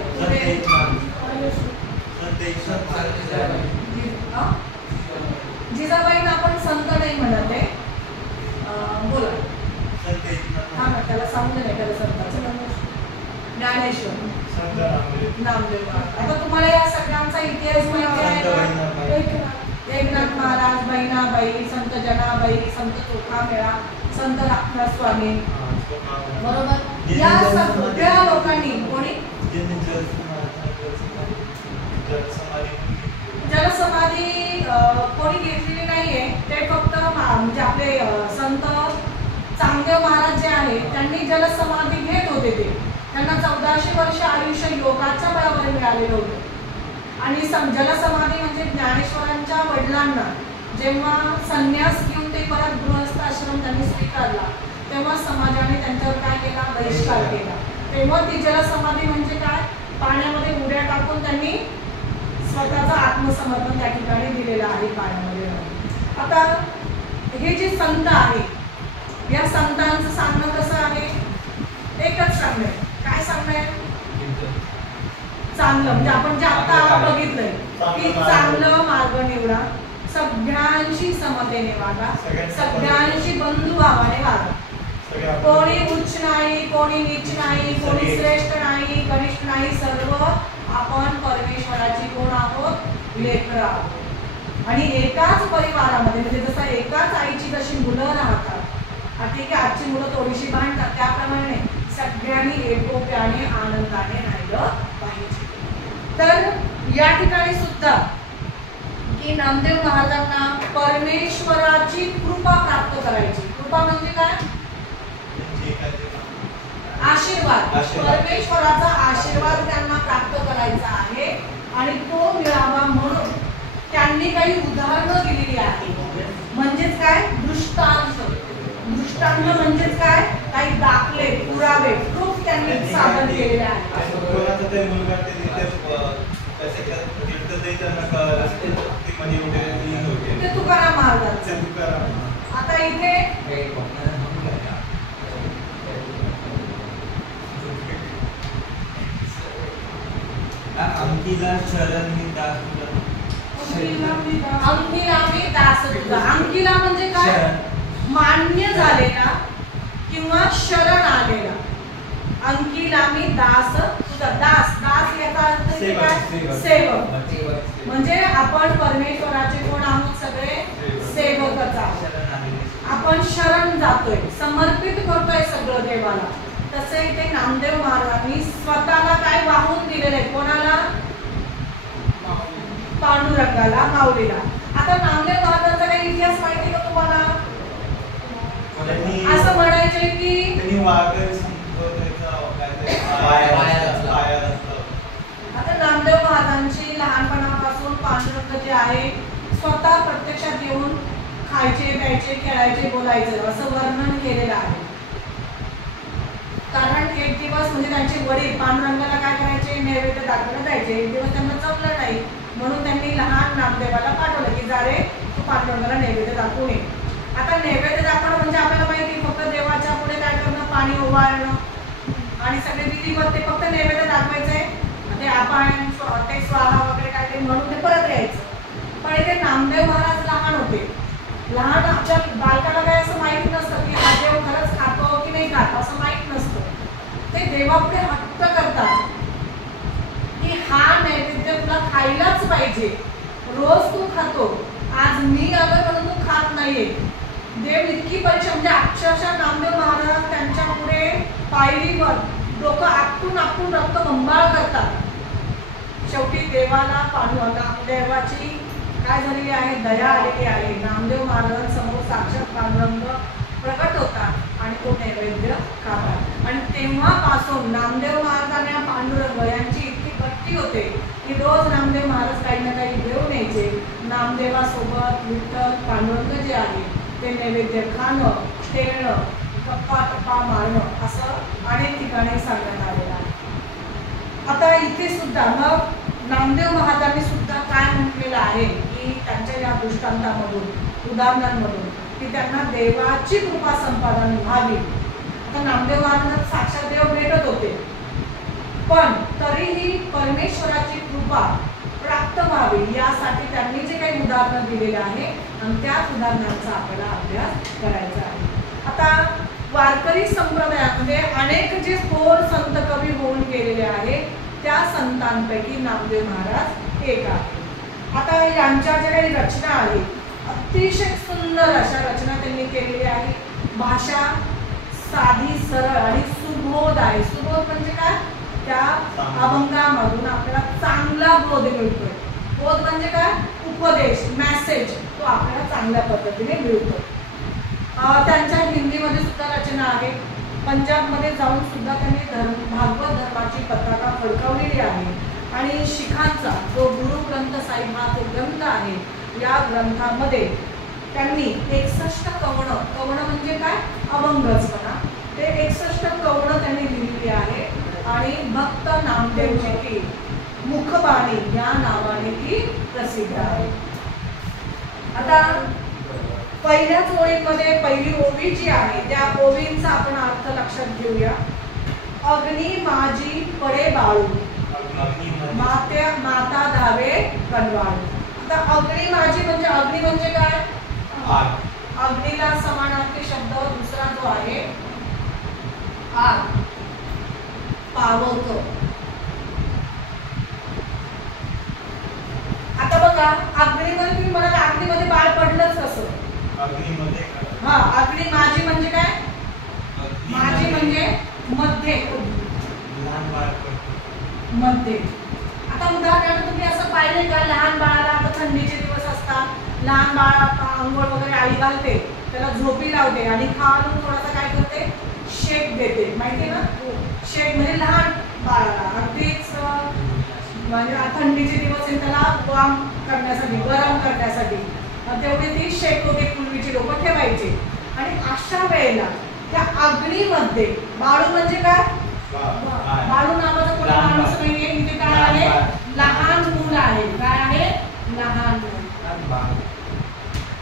जिजाबाईंना आपण संत नाही म्हणत आहे. बोला, हा ना, त्याला सांगू नाही त्याला संताचं. ज्ञानेश्वर, नामदेव. आता तुम्हाला या सगळ्यांचा इतिहास माहिती आहे का? एकनाथ महाराज, बहिणाबाई, संत जनाबाई, संत चोखामेळा, संत रामदास स्वामी, बरोबर. या सगळ्या लोकांनी कोणी जलसमाधी कोणी घेतलेली नाहीये. ते फक्त म्हणजे आपले संत चांगदेव महाराज जे आहे त्यांनी जलसमाधी घेत होते. ते त्यांना 1400 वर्ष आयुष्य योगाच्या बळावर मिळालेलं होतं. आणि जलसमाधी म्हणजे ज्ञानेश्वरांच्या वडिलांना जेव्हा संन्यास घेऊन ते परत गृहस्थ आश्रम त्यांनी स्वीकारला तेव्हा समाजाने त्यांच्यावर काय केला? बहिष्कार केला. तेव्हा ती जलसमाधी म्हणजे काय? पाण्यामध्ये उड्या टाकून त्यांनी स्वतःचं आत्मसमर्पण त्या ठिकाणी दिलेलं आहे पाण्यामध्ये. आता हे जे संत आहे, या संतांचं सांगणं कसं आहे? एकच सांगणं आहे. काय सांगणं आहे? चांगलं, म्हणजे आपण जे आता बघितलंय की चांगलं मार्ग निवडा, सगळ्यांशी समतेने वागा, सगळ्यांशी बंधुभावाने वागा. कोणी उच्च नाही, कोणी नीच नाही, कोणी श्रेष्ठ नाही, कनिष्ठ नाही. सर्व आपण परमेश्वराची कोण आहोत? लेकरं आहोत. आणि एकाच परिवारामध्ये, म्हणजे जसं एकाच आईची जशी मुलं राहतात, ठीक आहे, आजची मुलं थोडीशी भांडतात, त्याप्रमाणे सगळ्यांनी एकोप्याने आनंदाने राहिलं पाहिजे. तर या ठिकाणी सुद्धा की नामदेव महाराजांना परमेश्वराची कृपा प्राप्त करायची. कृपा म्हणजे काय? आशीर्वाद. परमेश्वराचा आशीर्वाद त्यांना प्राप्त करायचा आहे आणि तो मिळावा म्हणून त्यांनी काही उदाहरणं दिलेली आहेत. म्हणजेच काय? दृष्टांत. दृष्टांत म्हणजेच काय? काही दाखले, पुरावे, प्रूफ त्यांनी सादर केलेले आहेत. ते तुकाराम महाराज. आता इथे अंकिला शरण मी दास अंकिला मी दास तुझा. अंकिला म्हणजे काय? मान्य झालेला किंवा शरण आलेला. अंकिला मी दास तुझा. दास, दास याचा अर्थ काय? सेवक. म्हणजे आपण परमेश्वराचे कोण आहोत? सगळे सेवकच आहोत. आपण शरण जातोय, समर्पित करतोय सगळं देवाला. तसे इथे नामदेव महाराजांनी स्वतःला काय वाहून दिलेलं आहे? कोणाला? पांडुरंगाला, माऊलीला. आता नामदेव महाराजांचा काही इतिहास माहिती का तुम्हाला? असं म्हणायचे की आता नामदेव महाराजांची लहानपणापासून पांडुरंग जे आहे स्वतः प्रत्यक्षात येऊन खायचे प्यायचे खेळायचे बोलायचे असं वर्णन केलेलं आहे. कारण एक दिवस म्हणजे त्यांचे वडील पांडुरंगाला काय करायचे, नैवेद्य दाखवायला जायचे. एक दिवस त्यांना जमलं नाही म्हणून त्यांनी लहान नामदेवाला पाठवलं की जा रे तू पांडुरंगाला नैवेद्य दाखवून ये. आता नैवेद्य दाखवणं म्हणजे आपल्याला माहिती फक्त देवाच्या पुढे काय करणं, पाणी ओवाळणं आणि सगळे विधीवर ते फक्त नैवेद्य दाखवायचंय. ते आपण ते स्वाहा वगैरे काय ते म्हणून ते परत यायचं. पण इथे नामदेव महाराज लहान होते. लहान आमच्या बालकाला काय असं माहित नसतं की हा देव खरंच खातो की नाही खात असं माहित नसतं. ते देवापुढे हट्ट करतात की हा नैवेद्य तुला खायलाच पाहिजे, रोज तू खातो, आज मी आलो म्हणून तू खात नाहीये. देव इतकी परीक्षा म्हणजे अक्षरशः नामदेव महाराज त्यांच्या पुढे पायरीवर डोकं आपटून आपटून रक्त बंबाळ करतात. शेवटी देवाला नामदेवाची काय झालेली आहे, दया आलेली आहे. नामदेव महाराजांसमोर साक्षात पांडुरंग प्रकट होतात आणि तो नैवेद्य खातात. आणि तेव्हापासून नामदेव महाराज आणि पांडुरंग यांची इतकी भक्ती होते की रोज नामदेव महाराज काही ना काही घेऊन यायचे. नामदेवासोबत विठ्ठल पांडुरंग जे आहे ते नैवेद्य खाणं, खेळणं, गप्पा टप्पा मारणं असं अनेक ठिकाणी सांगण्यात आलेलं आहे. आता इथे सुद्धा मग नामदेव महाराजांनी सुद्धा काय म्हटलेलं आहे की त्यांच्या या दृष्टांतामधून उदाहरणांमधून की त्यांना देवाची कृपा संपादन व्हावी. आता नामदेव महाराज साक्षात देव भेटत होते पण तरीही परमेश्वराची कृपा प्राप्त व्हावी यासाठी त्यांनी जे काही उदाहरणं दिलेले आहे आणि त्याच उदाहरणांचा आपल्याला अभ्यास करायचा आहे. आता वारकरी संप्रदायामध्ये अनेक जे थोर संत कवी होऊन गेलेले आहेत त्या संतांपैकी नामदेव महाराज एक आहे. आता यांच्या ज्या काही रचना आहेत अतिशय सुंदर अशा रचना त्यांनी केलेल्या आहे. भाषा साधी सरळ आणि सुबोध आहे. सुबोध म्हणजे काय, त्या अभंगामधून आपल्याला चांगला बोध मिळतोय. बोध म्हणजे काय, उपदेश, मेसेज तो आपल्याला चांगल्या पद्धतीने मिळतो. त्यांच्या हिंदीमध्ये सुद्धा रचना आहे. पंजाबमध्ये जाऊन सुद्धा त्यांनी भागवत धर्माची पताका फडकवलेली आहे. आणि शिखांचा जो गुरु ग्रंथ साहिब हा जो ग्रंथ आहे या ग्रंथामध्ये त्यांनी 61 कवणं, कवणं म्हणजे काय, अभंगच म्हणा, ते 61 कवणं त्यांनी लिहिलेली आहे. आणि भक्त नामदेवची की मुखबाणी या नावाने ती प्रसिद्ध आहे. आता पहिल्याच ओळीमध्ये पहिली ओवी जी आहे त्या ओवींचा आपण अर्थ लक्षात घेऊया. अग्नी माझी पडे बाळू, माता धावे कनवाळू. आता अग्नी माझी म्हणजे अग्नी म्हणजे काय, अग्नीला समानार्थी शब्द दुसरा जो आहे आग, पावतो. आता बघा अग्नीमध्ये तुम्ही म्हणाल अग्नीमध्ये बाळ पडलंच कसं, हा अग्नी माझी म्हणजे काय, माझी म्हणजे मध्ये मध्ये. आता उदाहरणार्थ तुम्ही असं पाहिले का लहान बाळाला, आता थंडीचे दिवस असतात, लहान बाळा अंघोळ वगैरे आई घालते, त्याला झोपी लावते आणि खालून थोडासा काय करते, शेक देते, माहिती ना. शेक म्हणजे लहान बाळाला अगदीच म्हणजे थंडीचे दिवस आहे त्याला वाम करण्यासाठी, गरम करण्यासाठी तेवढी ती शेक होते, पूर्वीची लोक ठेवायचे. आणि अशा वेळेला त्या अग्नीमध्ये बाळू म्हणजे काय, बाळू नावाचा कोणी माणूस नाहीये, इथे काय आहे, लहान मूल आहे. काय आहे, लहान मूल,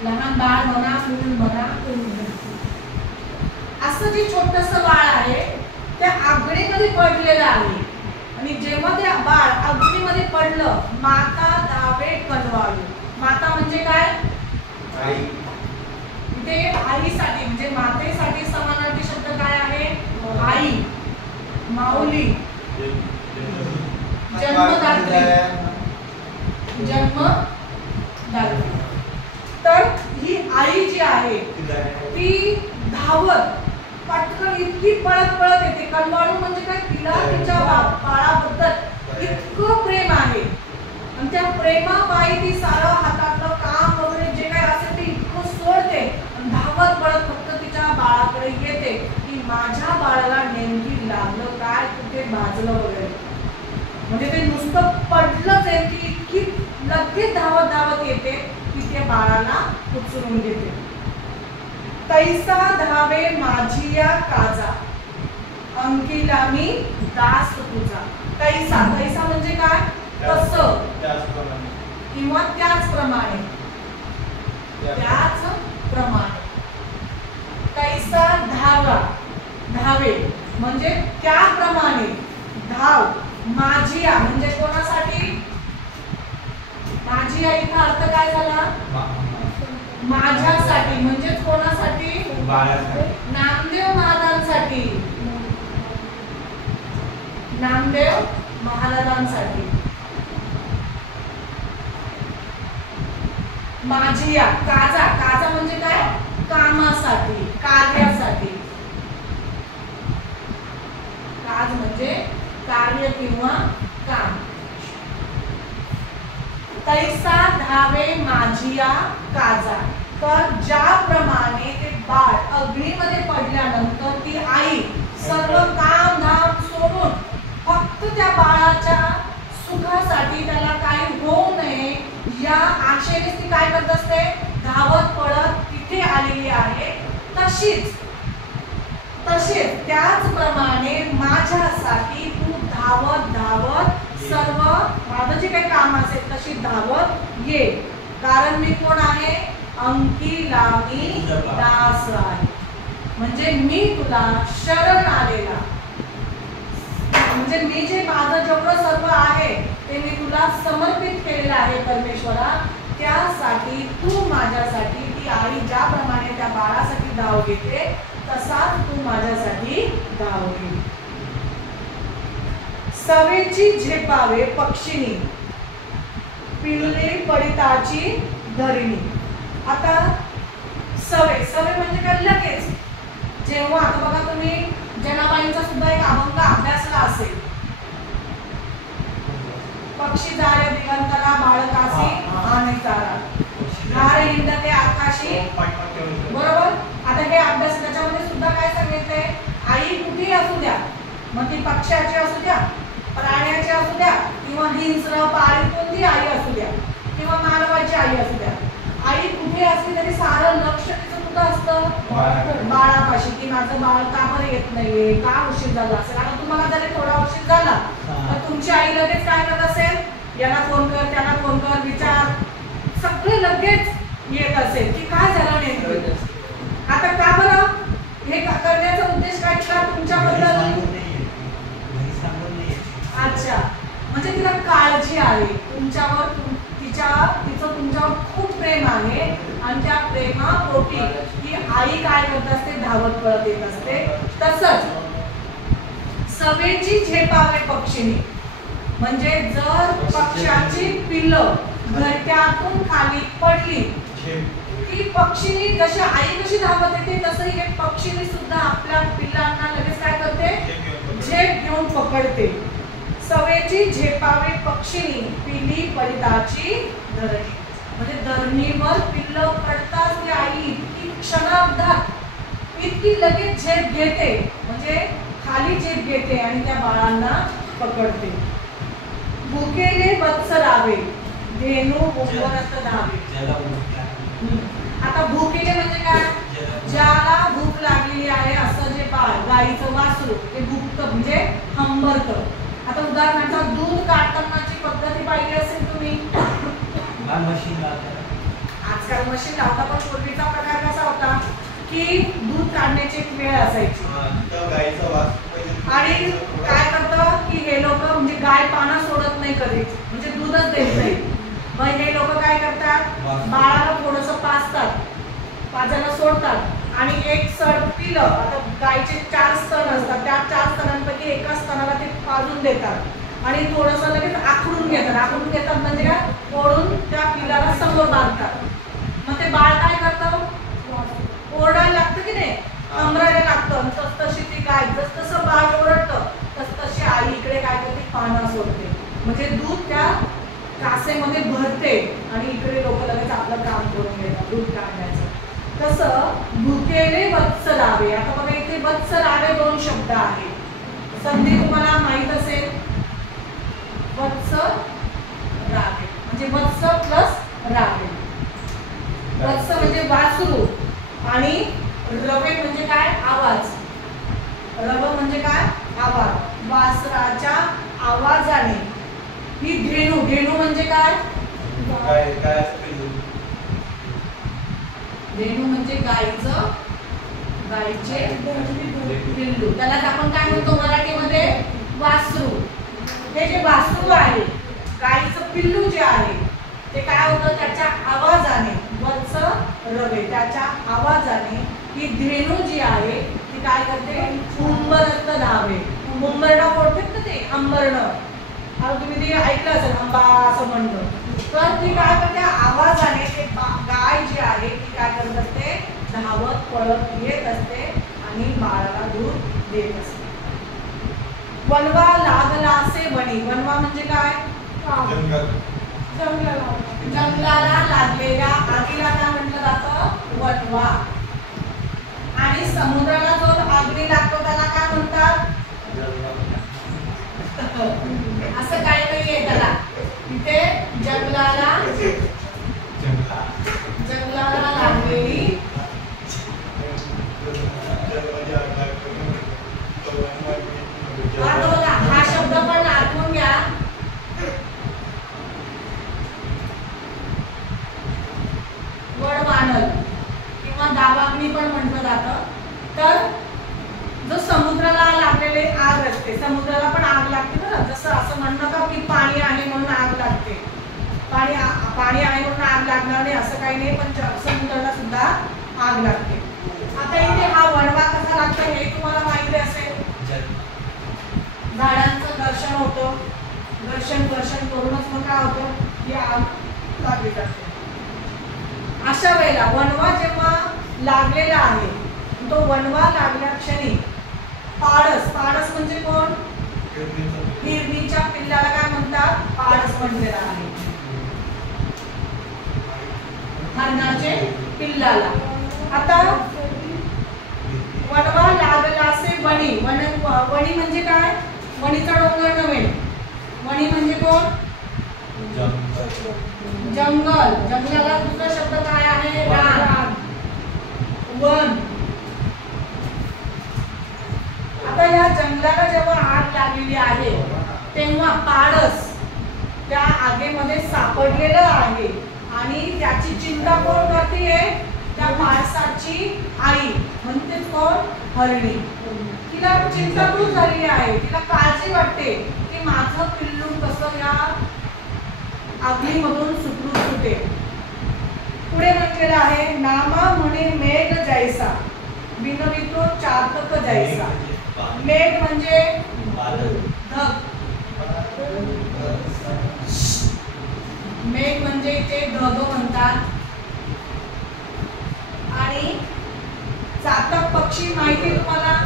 लहान बाळ म्हणा, मूल म्हणा, असं जे छोटस बाळ आहे त्या अग्नीमध्ये पडलेलं आहे. आणि जेव्हा ते बाळ अग्नीमध्ये पडलं, माता धावे कनवाळू. माता म्हणजे काय, इथे आईसाठी म्हणजे मातेसाठी समानार्थी शब्द काय आहे, आई, माऊली, जन्मदात्री, जन्मदात्री. तर ही आई जी आहे ती धावत पटकन इतकी पळत पळत येते. कनवाळू म्हणजे काय, तिला तिच्या बाळाबद्दल इतकं प्रेम आहे आणि आणि त्या प्रेमापायी ती सारं हातातलं काम वगैरे जे काही असेल ते इतकं सोडते आणि धावत पळत फक्त तिच्या बाळाकडे येते की माझ्या बाळाला नेमकी लागलं काय, कुठे भाजलं वगैरे. म्हणजे ते नुसतं पडलंच आहे की इतकी लगेच धावत धावत येते की त्या बाळाला उचलून घेते. तैसा धावे माझिया काजा, अंकिला मी दास तुझा. तैसा, तैसा म्हणजे काय, तसं किंवा त्याचप्रमाणे, त्याचप्रमाणे. तैसा धावा, धावे म्हणजे त्याप्रमाणे धाव. माझिया म्हणजे कोणासाठी, माझिया इथं अर्थ काय झाला, माझ्यासाठी म्हणजे कोणासाठी, नामदेव महाराजांसाठी, नामदेव महाराजांसाठी. माझिया काजा, काजा म्हणजे काय, कामासाठी, कार्यासाठी. काज म्हणजे कार्य किंवा काम. तैसा धावे माझिया काजा. तर ज्याप्रमाणे ते बाळ अग्नीमध्ये पडल्यानंतर ती आई सर्व काम धाम सोडून फक्त त्या बाळाच्या सुखासाठी, त्याला काही होऊ नये या आशेने ती काय करत असते, धावत पळत तिथे आलेली आहे. तशीच त्याचप्रमाणे माझ्यासाठी तू धावत धावत सर्व माझं जे काही काम असेल तशी धावत ये. कारण मी कोण आहे, अंकिला मी दास आहे. म्हणजे मी तुला शरण आलेला, म्हणजे मी जे माझं जेवढं सर्व आहे ते मी तुला समर्पित केलेलं आहे परमेश्वरा. त्यासाठी तू माझ्यासाठी, ती आई ज्याप्रमाणे त्या बाळासाठी धाव घेते तसाच तू माझ्यासाठी धाव घे. सवेची झेपावे पक्षिणी, पिल्ले पडिताची धरिणी. आता सवे, सवे म्हणजे काय, लगेच. जेव्हा आता बघा तुम्ही जनाबाईंचा सुद्धा एक अभंग अभ्यासला असेल, पक्षी जाळे दिगंतरा बाळकाशी आणि चारा, झाड हिंडते आकाशी, बरोबर. आता हे अभ्यास त्याच्यामध्ये सुद्धा काय सांगितलंय, आई कुठेही असू द्या, मग ती पक्ष्याची असू द्या, प्राण्याची असू द्या किंवा हिंस्र पाळीव कोणती आई असू द्या किंवा मानवाची आई असू द्या, आई कुठे असली तरी सारं लक्ष तिचं कुठं असतं, बाळापाशी. की माझं बाळ का बरं येत नाहीये, का उशीर झाला असेल. आता तुम्हाला जरी थोडा उशीर झाला तर तुमची आई लगेच काय करत असेल, याला फोन कर, त्याला फोन कर, विचार, सगळे लगेच येत असेल की काय झालं नाही. आता का बरं हे करण्याचा उद्देश काय केला तुमच्याबद्दल, अच्छा, म्हणजे तिला काळजी आहे तुमच्यावर, तिचं तुमच्यावर खूप प्रेम आहे आणि त्या प्रेमापोटी ही आई काय करत असते, धावत पळत येत असते. तसंच सवेची झेपावे पक्षिणी म्हणजे जर पक्ष्याची पिल्लं घरट्यातून खाली पडली ती पक्षिणी, जशी आई कशी धावत येते तसंही हे पक्षिणी सुद्धा आपल्या पिल्लांना लगेच काय करते, झेप घेऊन पकडते. सवेची झेपावे पक्षिणी, पिली पडिताची धरणी. म्हणजे धरणीवर पिल्लं पडताच ती आई इतकी क्षणार्धात इतकी लगेच झेप घेते, म्हणजे खाली झेप घेते आणि त्या बाळांना पकडते. भुकेले वत्स रावे, धेनू उंबरत धावे. आता भुकेले म्हणजे काय, ज्याला भूक लागलेली आहे असं जे बाळ, गाईचं वासरू ते भुकतं म्हणजे हंबरतं. आता उदाहरणार्थ दूध काढतानाची पद्धती पाहिली असेल तुम्ही, आजकाल मशीन लावता, पण पूर्वीचा प्रकार कसा होता की दूध काढण्याची एक वेळ असायची आणि काय करतं की हे लोक म्हणजे गाय पाना सोडत नाही कधीच, म्हणजे दूधच देत नाही. मग हे लोक काय करतात, बाळाला थोडंसं पाजतात, पाजायला सोडतात आणि एक स्तन पिलं, आता गायचे 4 स्तन असतात, त्या 4 स्तनांपैकी एका स्तनाला ते पाजून देतात आणि थोडंसं लगेच आखडून घेतात म्हणजे काय, ओढून त्या पिलाला समोर बांधतात. मग ते बाळ काय करतं, ओरडायला लागतं की नाही, अंबरायला लागतं. तशी ती गाय जसं बाळ ओरडतं तशी आई इकडे काय करते, पाना सोडते. म्हणजे दूध त्या मासेमध्ये भरते आणि इकडे लोक लगेच आपलं काम करून घेतात दूध काढण्याचं. तसं भुकेले वत्स रावे. आता बघा इथे वत्स रावे दोन शब्द आहेत. संधी तुम्हाला माहित असेल, वत्स रावे म्हणजे वत्स प्लस रावे. वत्स म्हणजे वासरू आणि रवे म्हणजे काय, आवाज. रव म्हणजे काय, आवाज. वासराच्या आवाजाने ही धेनू. धेनू म्हणजे काय, धेनू म्हणजे गायचं, गायचे पिल्लू. त्याला आपण काय म्हणतो मराठीमध्ये, वासरू. हे जे वासरू आहे, गायचं पिल्लू जे आहे ते काय होतं, त्याच्या आवाजाने, वत्स रवे, त्याच्या आवाजाने ही धेनू जी आहे ती काय करते, उंबरत धावे. उंबरणा फोडतात ना ते, अंबरणं. आता तुम्ही ते ऐकलं असेल, आंबा असं म्हणतो. तर ती काय करते, आवाजाने ते गाय जी आहे ती काय करत असते, धावत पळत येत असते आणि बाळाला दूध देत असते. वनवा लागलासे वनी. वनवा म्हणजे काय, जंगलाला लागलेल्या आगीला काय म्हटलं जातं, वनवा. आणि समुद्राला जो अग्नी लागतो त्याला काय म्हणतात, असं काही नाहीये त्याला. इथे जंगलाला लागलेली हा शब्द पण आठवून घ्या. वडवानल किंवा दावाग्नी पण म्हटलं जातं. तर जो समुद्राला लागलेले आग असते, समुद्राला पण आग लागते ना. जसं असं म्हणणं का की पाणी आहे म्हणून आग लागते, पाणी आहे म्हणून आग लागणार नाही असं काही नाही, पण समुद्राला सुद्धा आग लागते. आता इथे हा वणवा कसा लागतो हे तुम्हाला माहिती असेल. झाडांचं घर्षण होतं, घर्षण करूनच मग काय होतं, ही आग लागली जाते. अशा वेळेला वणवा जेव्हा लागलेला आहे, तो वणवा लागल्या क्षणी पाडस. पाडस म्हणजे कोण, हिरणीच्या पिल्लाला काय म्हणतात, पाडस म्हणलेला आहे. हरणाचे पिल्लाला. आता वणवा लागलासे वणी. वणी म्हणजे काय, वणीचा डोंगर नव्हे. वणी म्हणजे कोण, जंगल. जंगलाला दुसरा शब्द काय आहे, रान, वन. आता या जंगलाला जेव्हा आग लागलेली आहे तेव्हा पाडस त्या आगीमध्ये सापडलेलं आहे आणि त्याची चिंता कोण करते, त्या पाडसाची आई म्हणतेच कोण, हरणी. तिला चिंता दूर झालेली आहे, तिला काळजी वाटते की माझं पिल्लू कसं या आगीमधून सुटे. पुढे म्हटलेलं आहे, नामा म्हणे मेघ जैसा विनवितो चातक जैसा. मेघ म्हणजे ढग, मेघ म्हणजे ते ढग म्हणतात. आणि चातक पक्षी माहिती तुम्हाला,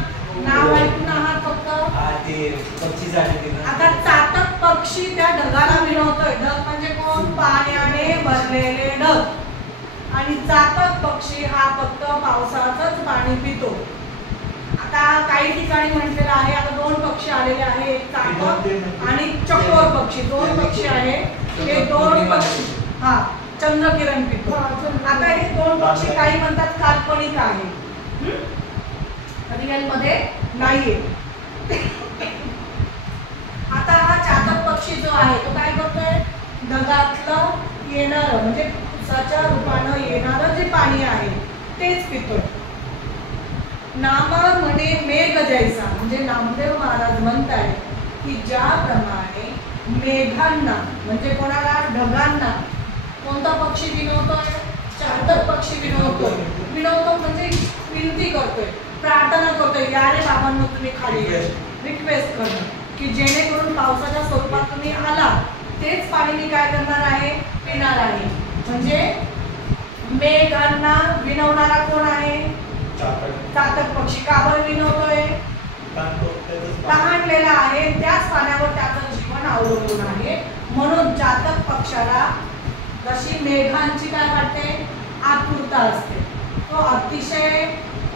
नाव ऐकून आहात फक्त. आता चातक पक्षी त्या ढगाला विनवतोय. ढग म्हणजे कोण, पाण्याने भरलेले ढग. आणि चातक पक्षी हा फक्त पावसाचंच पाणी पितो. आता काही ठिकाणी म्हटलेलं आहे, आता दोन पक्षी आलेले आहे, एक चातक आणि चकोर पक्षी. दोन पक्षी आहे, हे दोन पक्षी हा चंद्रकिरण पितो. आता हे दोन पक्षी काही म्हणतात काल्पनिक आहे, रिअल मध्ये नाहीये. आता हा चातक पक्षी जो आहे तो काय करतोय, ढगातलं येणारं म्हणजे पावसाच्या रूपानं येणारं जे पाणी आहे तेच पितोय. नामा म्हणे मेघ जैसा म्हणजे नामदेव महाराज म्हणताय की ज्याप्रमाणे मेघांना म्हणजे कोणाला, ढगांना कोणता पक्षी विनवतोय, चातक पक्षी विनवतोय. विनवतो म्हणजे विनंती करतोय, प्रार्थना करतोय, या रे बाबांनो तुम्ही खाली, रिक्वेस्ट करणं की जेणेकरून पावसाच्या स्वरूपात तुम्ही आला तेच पाणी मी काय करणार आहे, पिणार आहे. म्हणजे मेघांना विनवणारा कोण आहे, चातक पक्षी. का बरं विनवतोय, तहानलेला आहे, त्याच पाण्यावर त्याचं जीवन अवलंबून आहे म्हणून चातक पक्षाला जशी मेघांची काय वाटते, आतुरता असते. तो अतिशय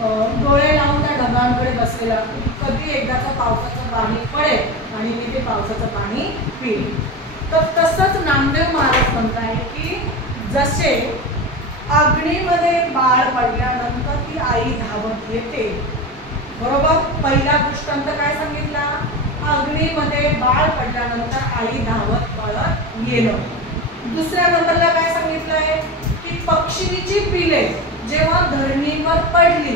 डोळे लावून त्या ढगांकडे बसलेला, कधी एकदाचं पावसाचं पाणी पडेल आणि मी ते पावसाचं पाणी पिईल. तर तसंच नामदेव महाराज म्हणताय की जसे अग्नीमध्ये बाळ पडल्यानंतर ती आई धावत येते, बरोबर. पहिला दृष्टांत काय सांगितला, अग्नीमध्ये बाळ पडल्यानंतर आई धावत पळत येणं. दुसऱ्या नंबरला काय सांगितलंय की पक्षीची पिले जेव्हा धरणीवर पडली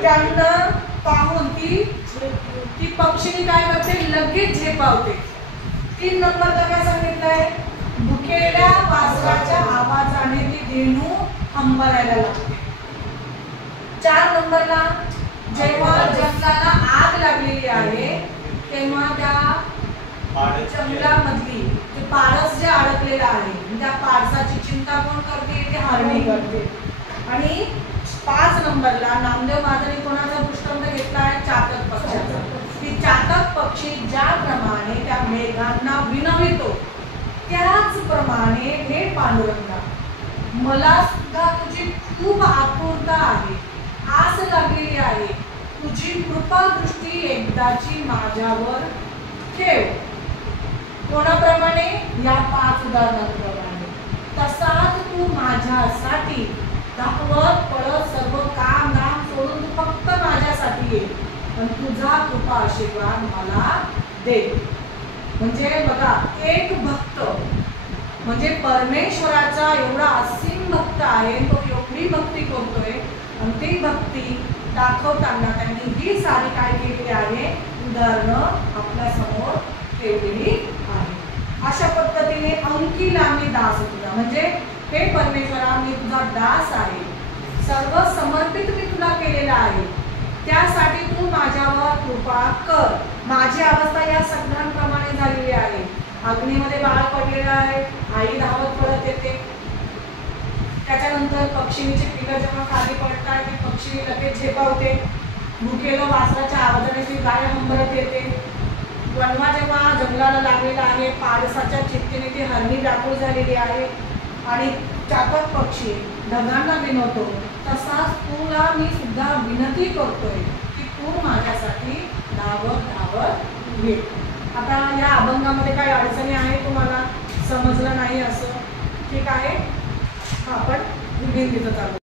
त्यांना पाहून ती पक्षीनी काय करते, लगेच झेपावते. 3 नंबरला काय सांगितलंय, भुकेल्या वासराच्या आवाजाने ती धेनू हंबरायला लागते. 4 नंबरला जेव्हा जंगलाला आग लागलेली आहे तेव्हा त्या जंगलामधली जे पारस जे अडकलेला आहे त्या पारसाची चिंता कोण करते, ते हरणी करते. आणि 5 नंबरला नामदेव महाराजांनी कोणाचा दृष्टांत घेतलाय, चातक पक्षाचा. की चातक पक्षी ज्याप्रमाणे त्या मेघांना विनवितो त्याचप्रमाणे हे पांडुरंगा मला सुद्धा तुझी खूप आतुरता आहे, आस लागलेली आहे. तुझी कृपा दृष्टी एकदाची माझ्यावर ठेव. कोणाप्रमाणे, या 5 उदाहरणांप्रमाणे. तसाच तू माझ्यासाठी धावत पळत सर्व काम दाम सोडून तू फक्त माझ्यासाठी ये आणि तुझा कृपा आशीर्वाद मला दे. म्हणजे बघा, एक भक्त म्हणजे परमेश्वराचा एवढा असीम भक्त आहे, तो एवढी भक्ती करतोय आणि ती भक्ती दाखवताना त्यांनी ही सारी काय केलेली आहे, उदाहरणं आपल्या समोर ठेवलेली आहे. अशा पद्धतीने अंकीला मी दास तुझा, म्हणजे हे परमेश्वरा मी तुझा दास आहे, सर्व समर्पित मी तुला केलेला आहे, त्यासाठी तू माझ्यावर कृपा कर. माझी अवस्था या सगळ्यांप्रमाणे झालेली आहे. अग्नीमध्ये बाळ पडलेलं आहे, आई धावत पडत येते, त्याच्यानंतर पक्षिणीची पिलं जेव्हा खाली पडतात ती पक्षिणी लगेच झेपावते. भुकेलं वासराच्या आवाजाने ती गाय हंबरत येते. वनवा जेव्हा जंगलाला लागलेला आहे, पारसाच्या चित्तीने ती हरणी व्याकुळ झालेली आहे आणि चातक पक्षी ढगांना विनवतो. तसाच तुला मी सुद्धा विनंती करतोय की तू माझ्यासाठी धावत धावत ये. आता या अभंगामध्ये काही अडचणी आहे तुम्हाला समजलं नाही असं, ठीक आहे, आपण चालू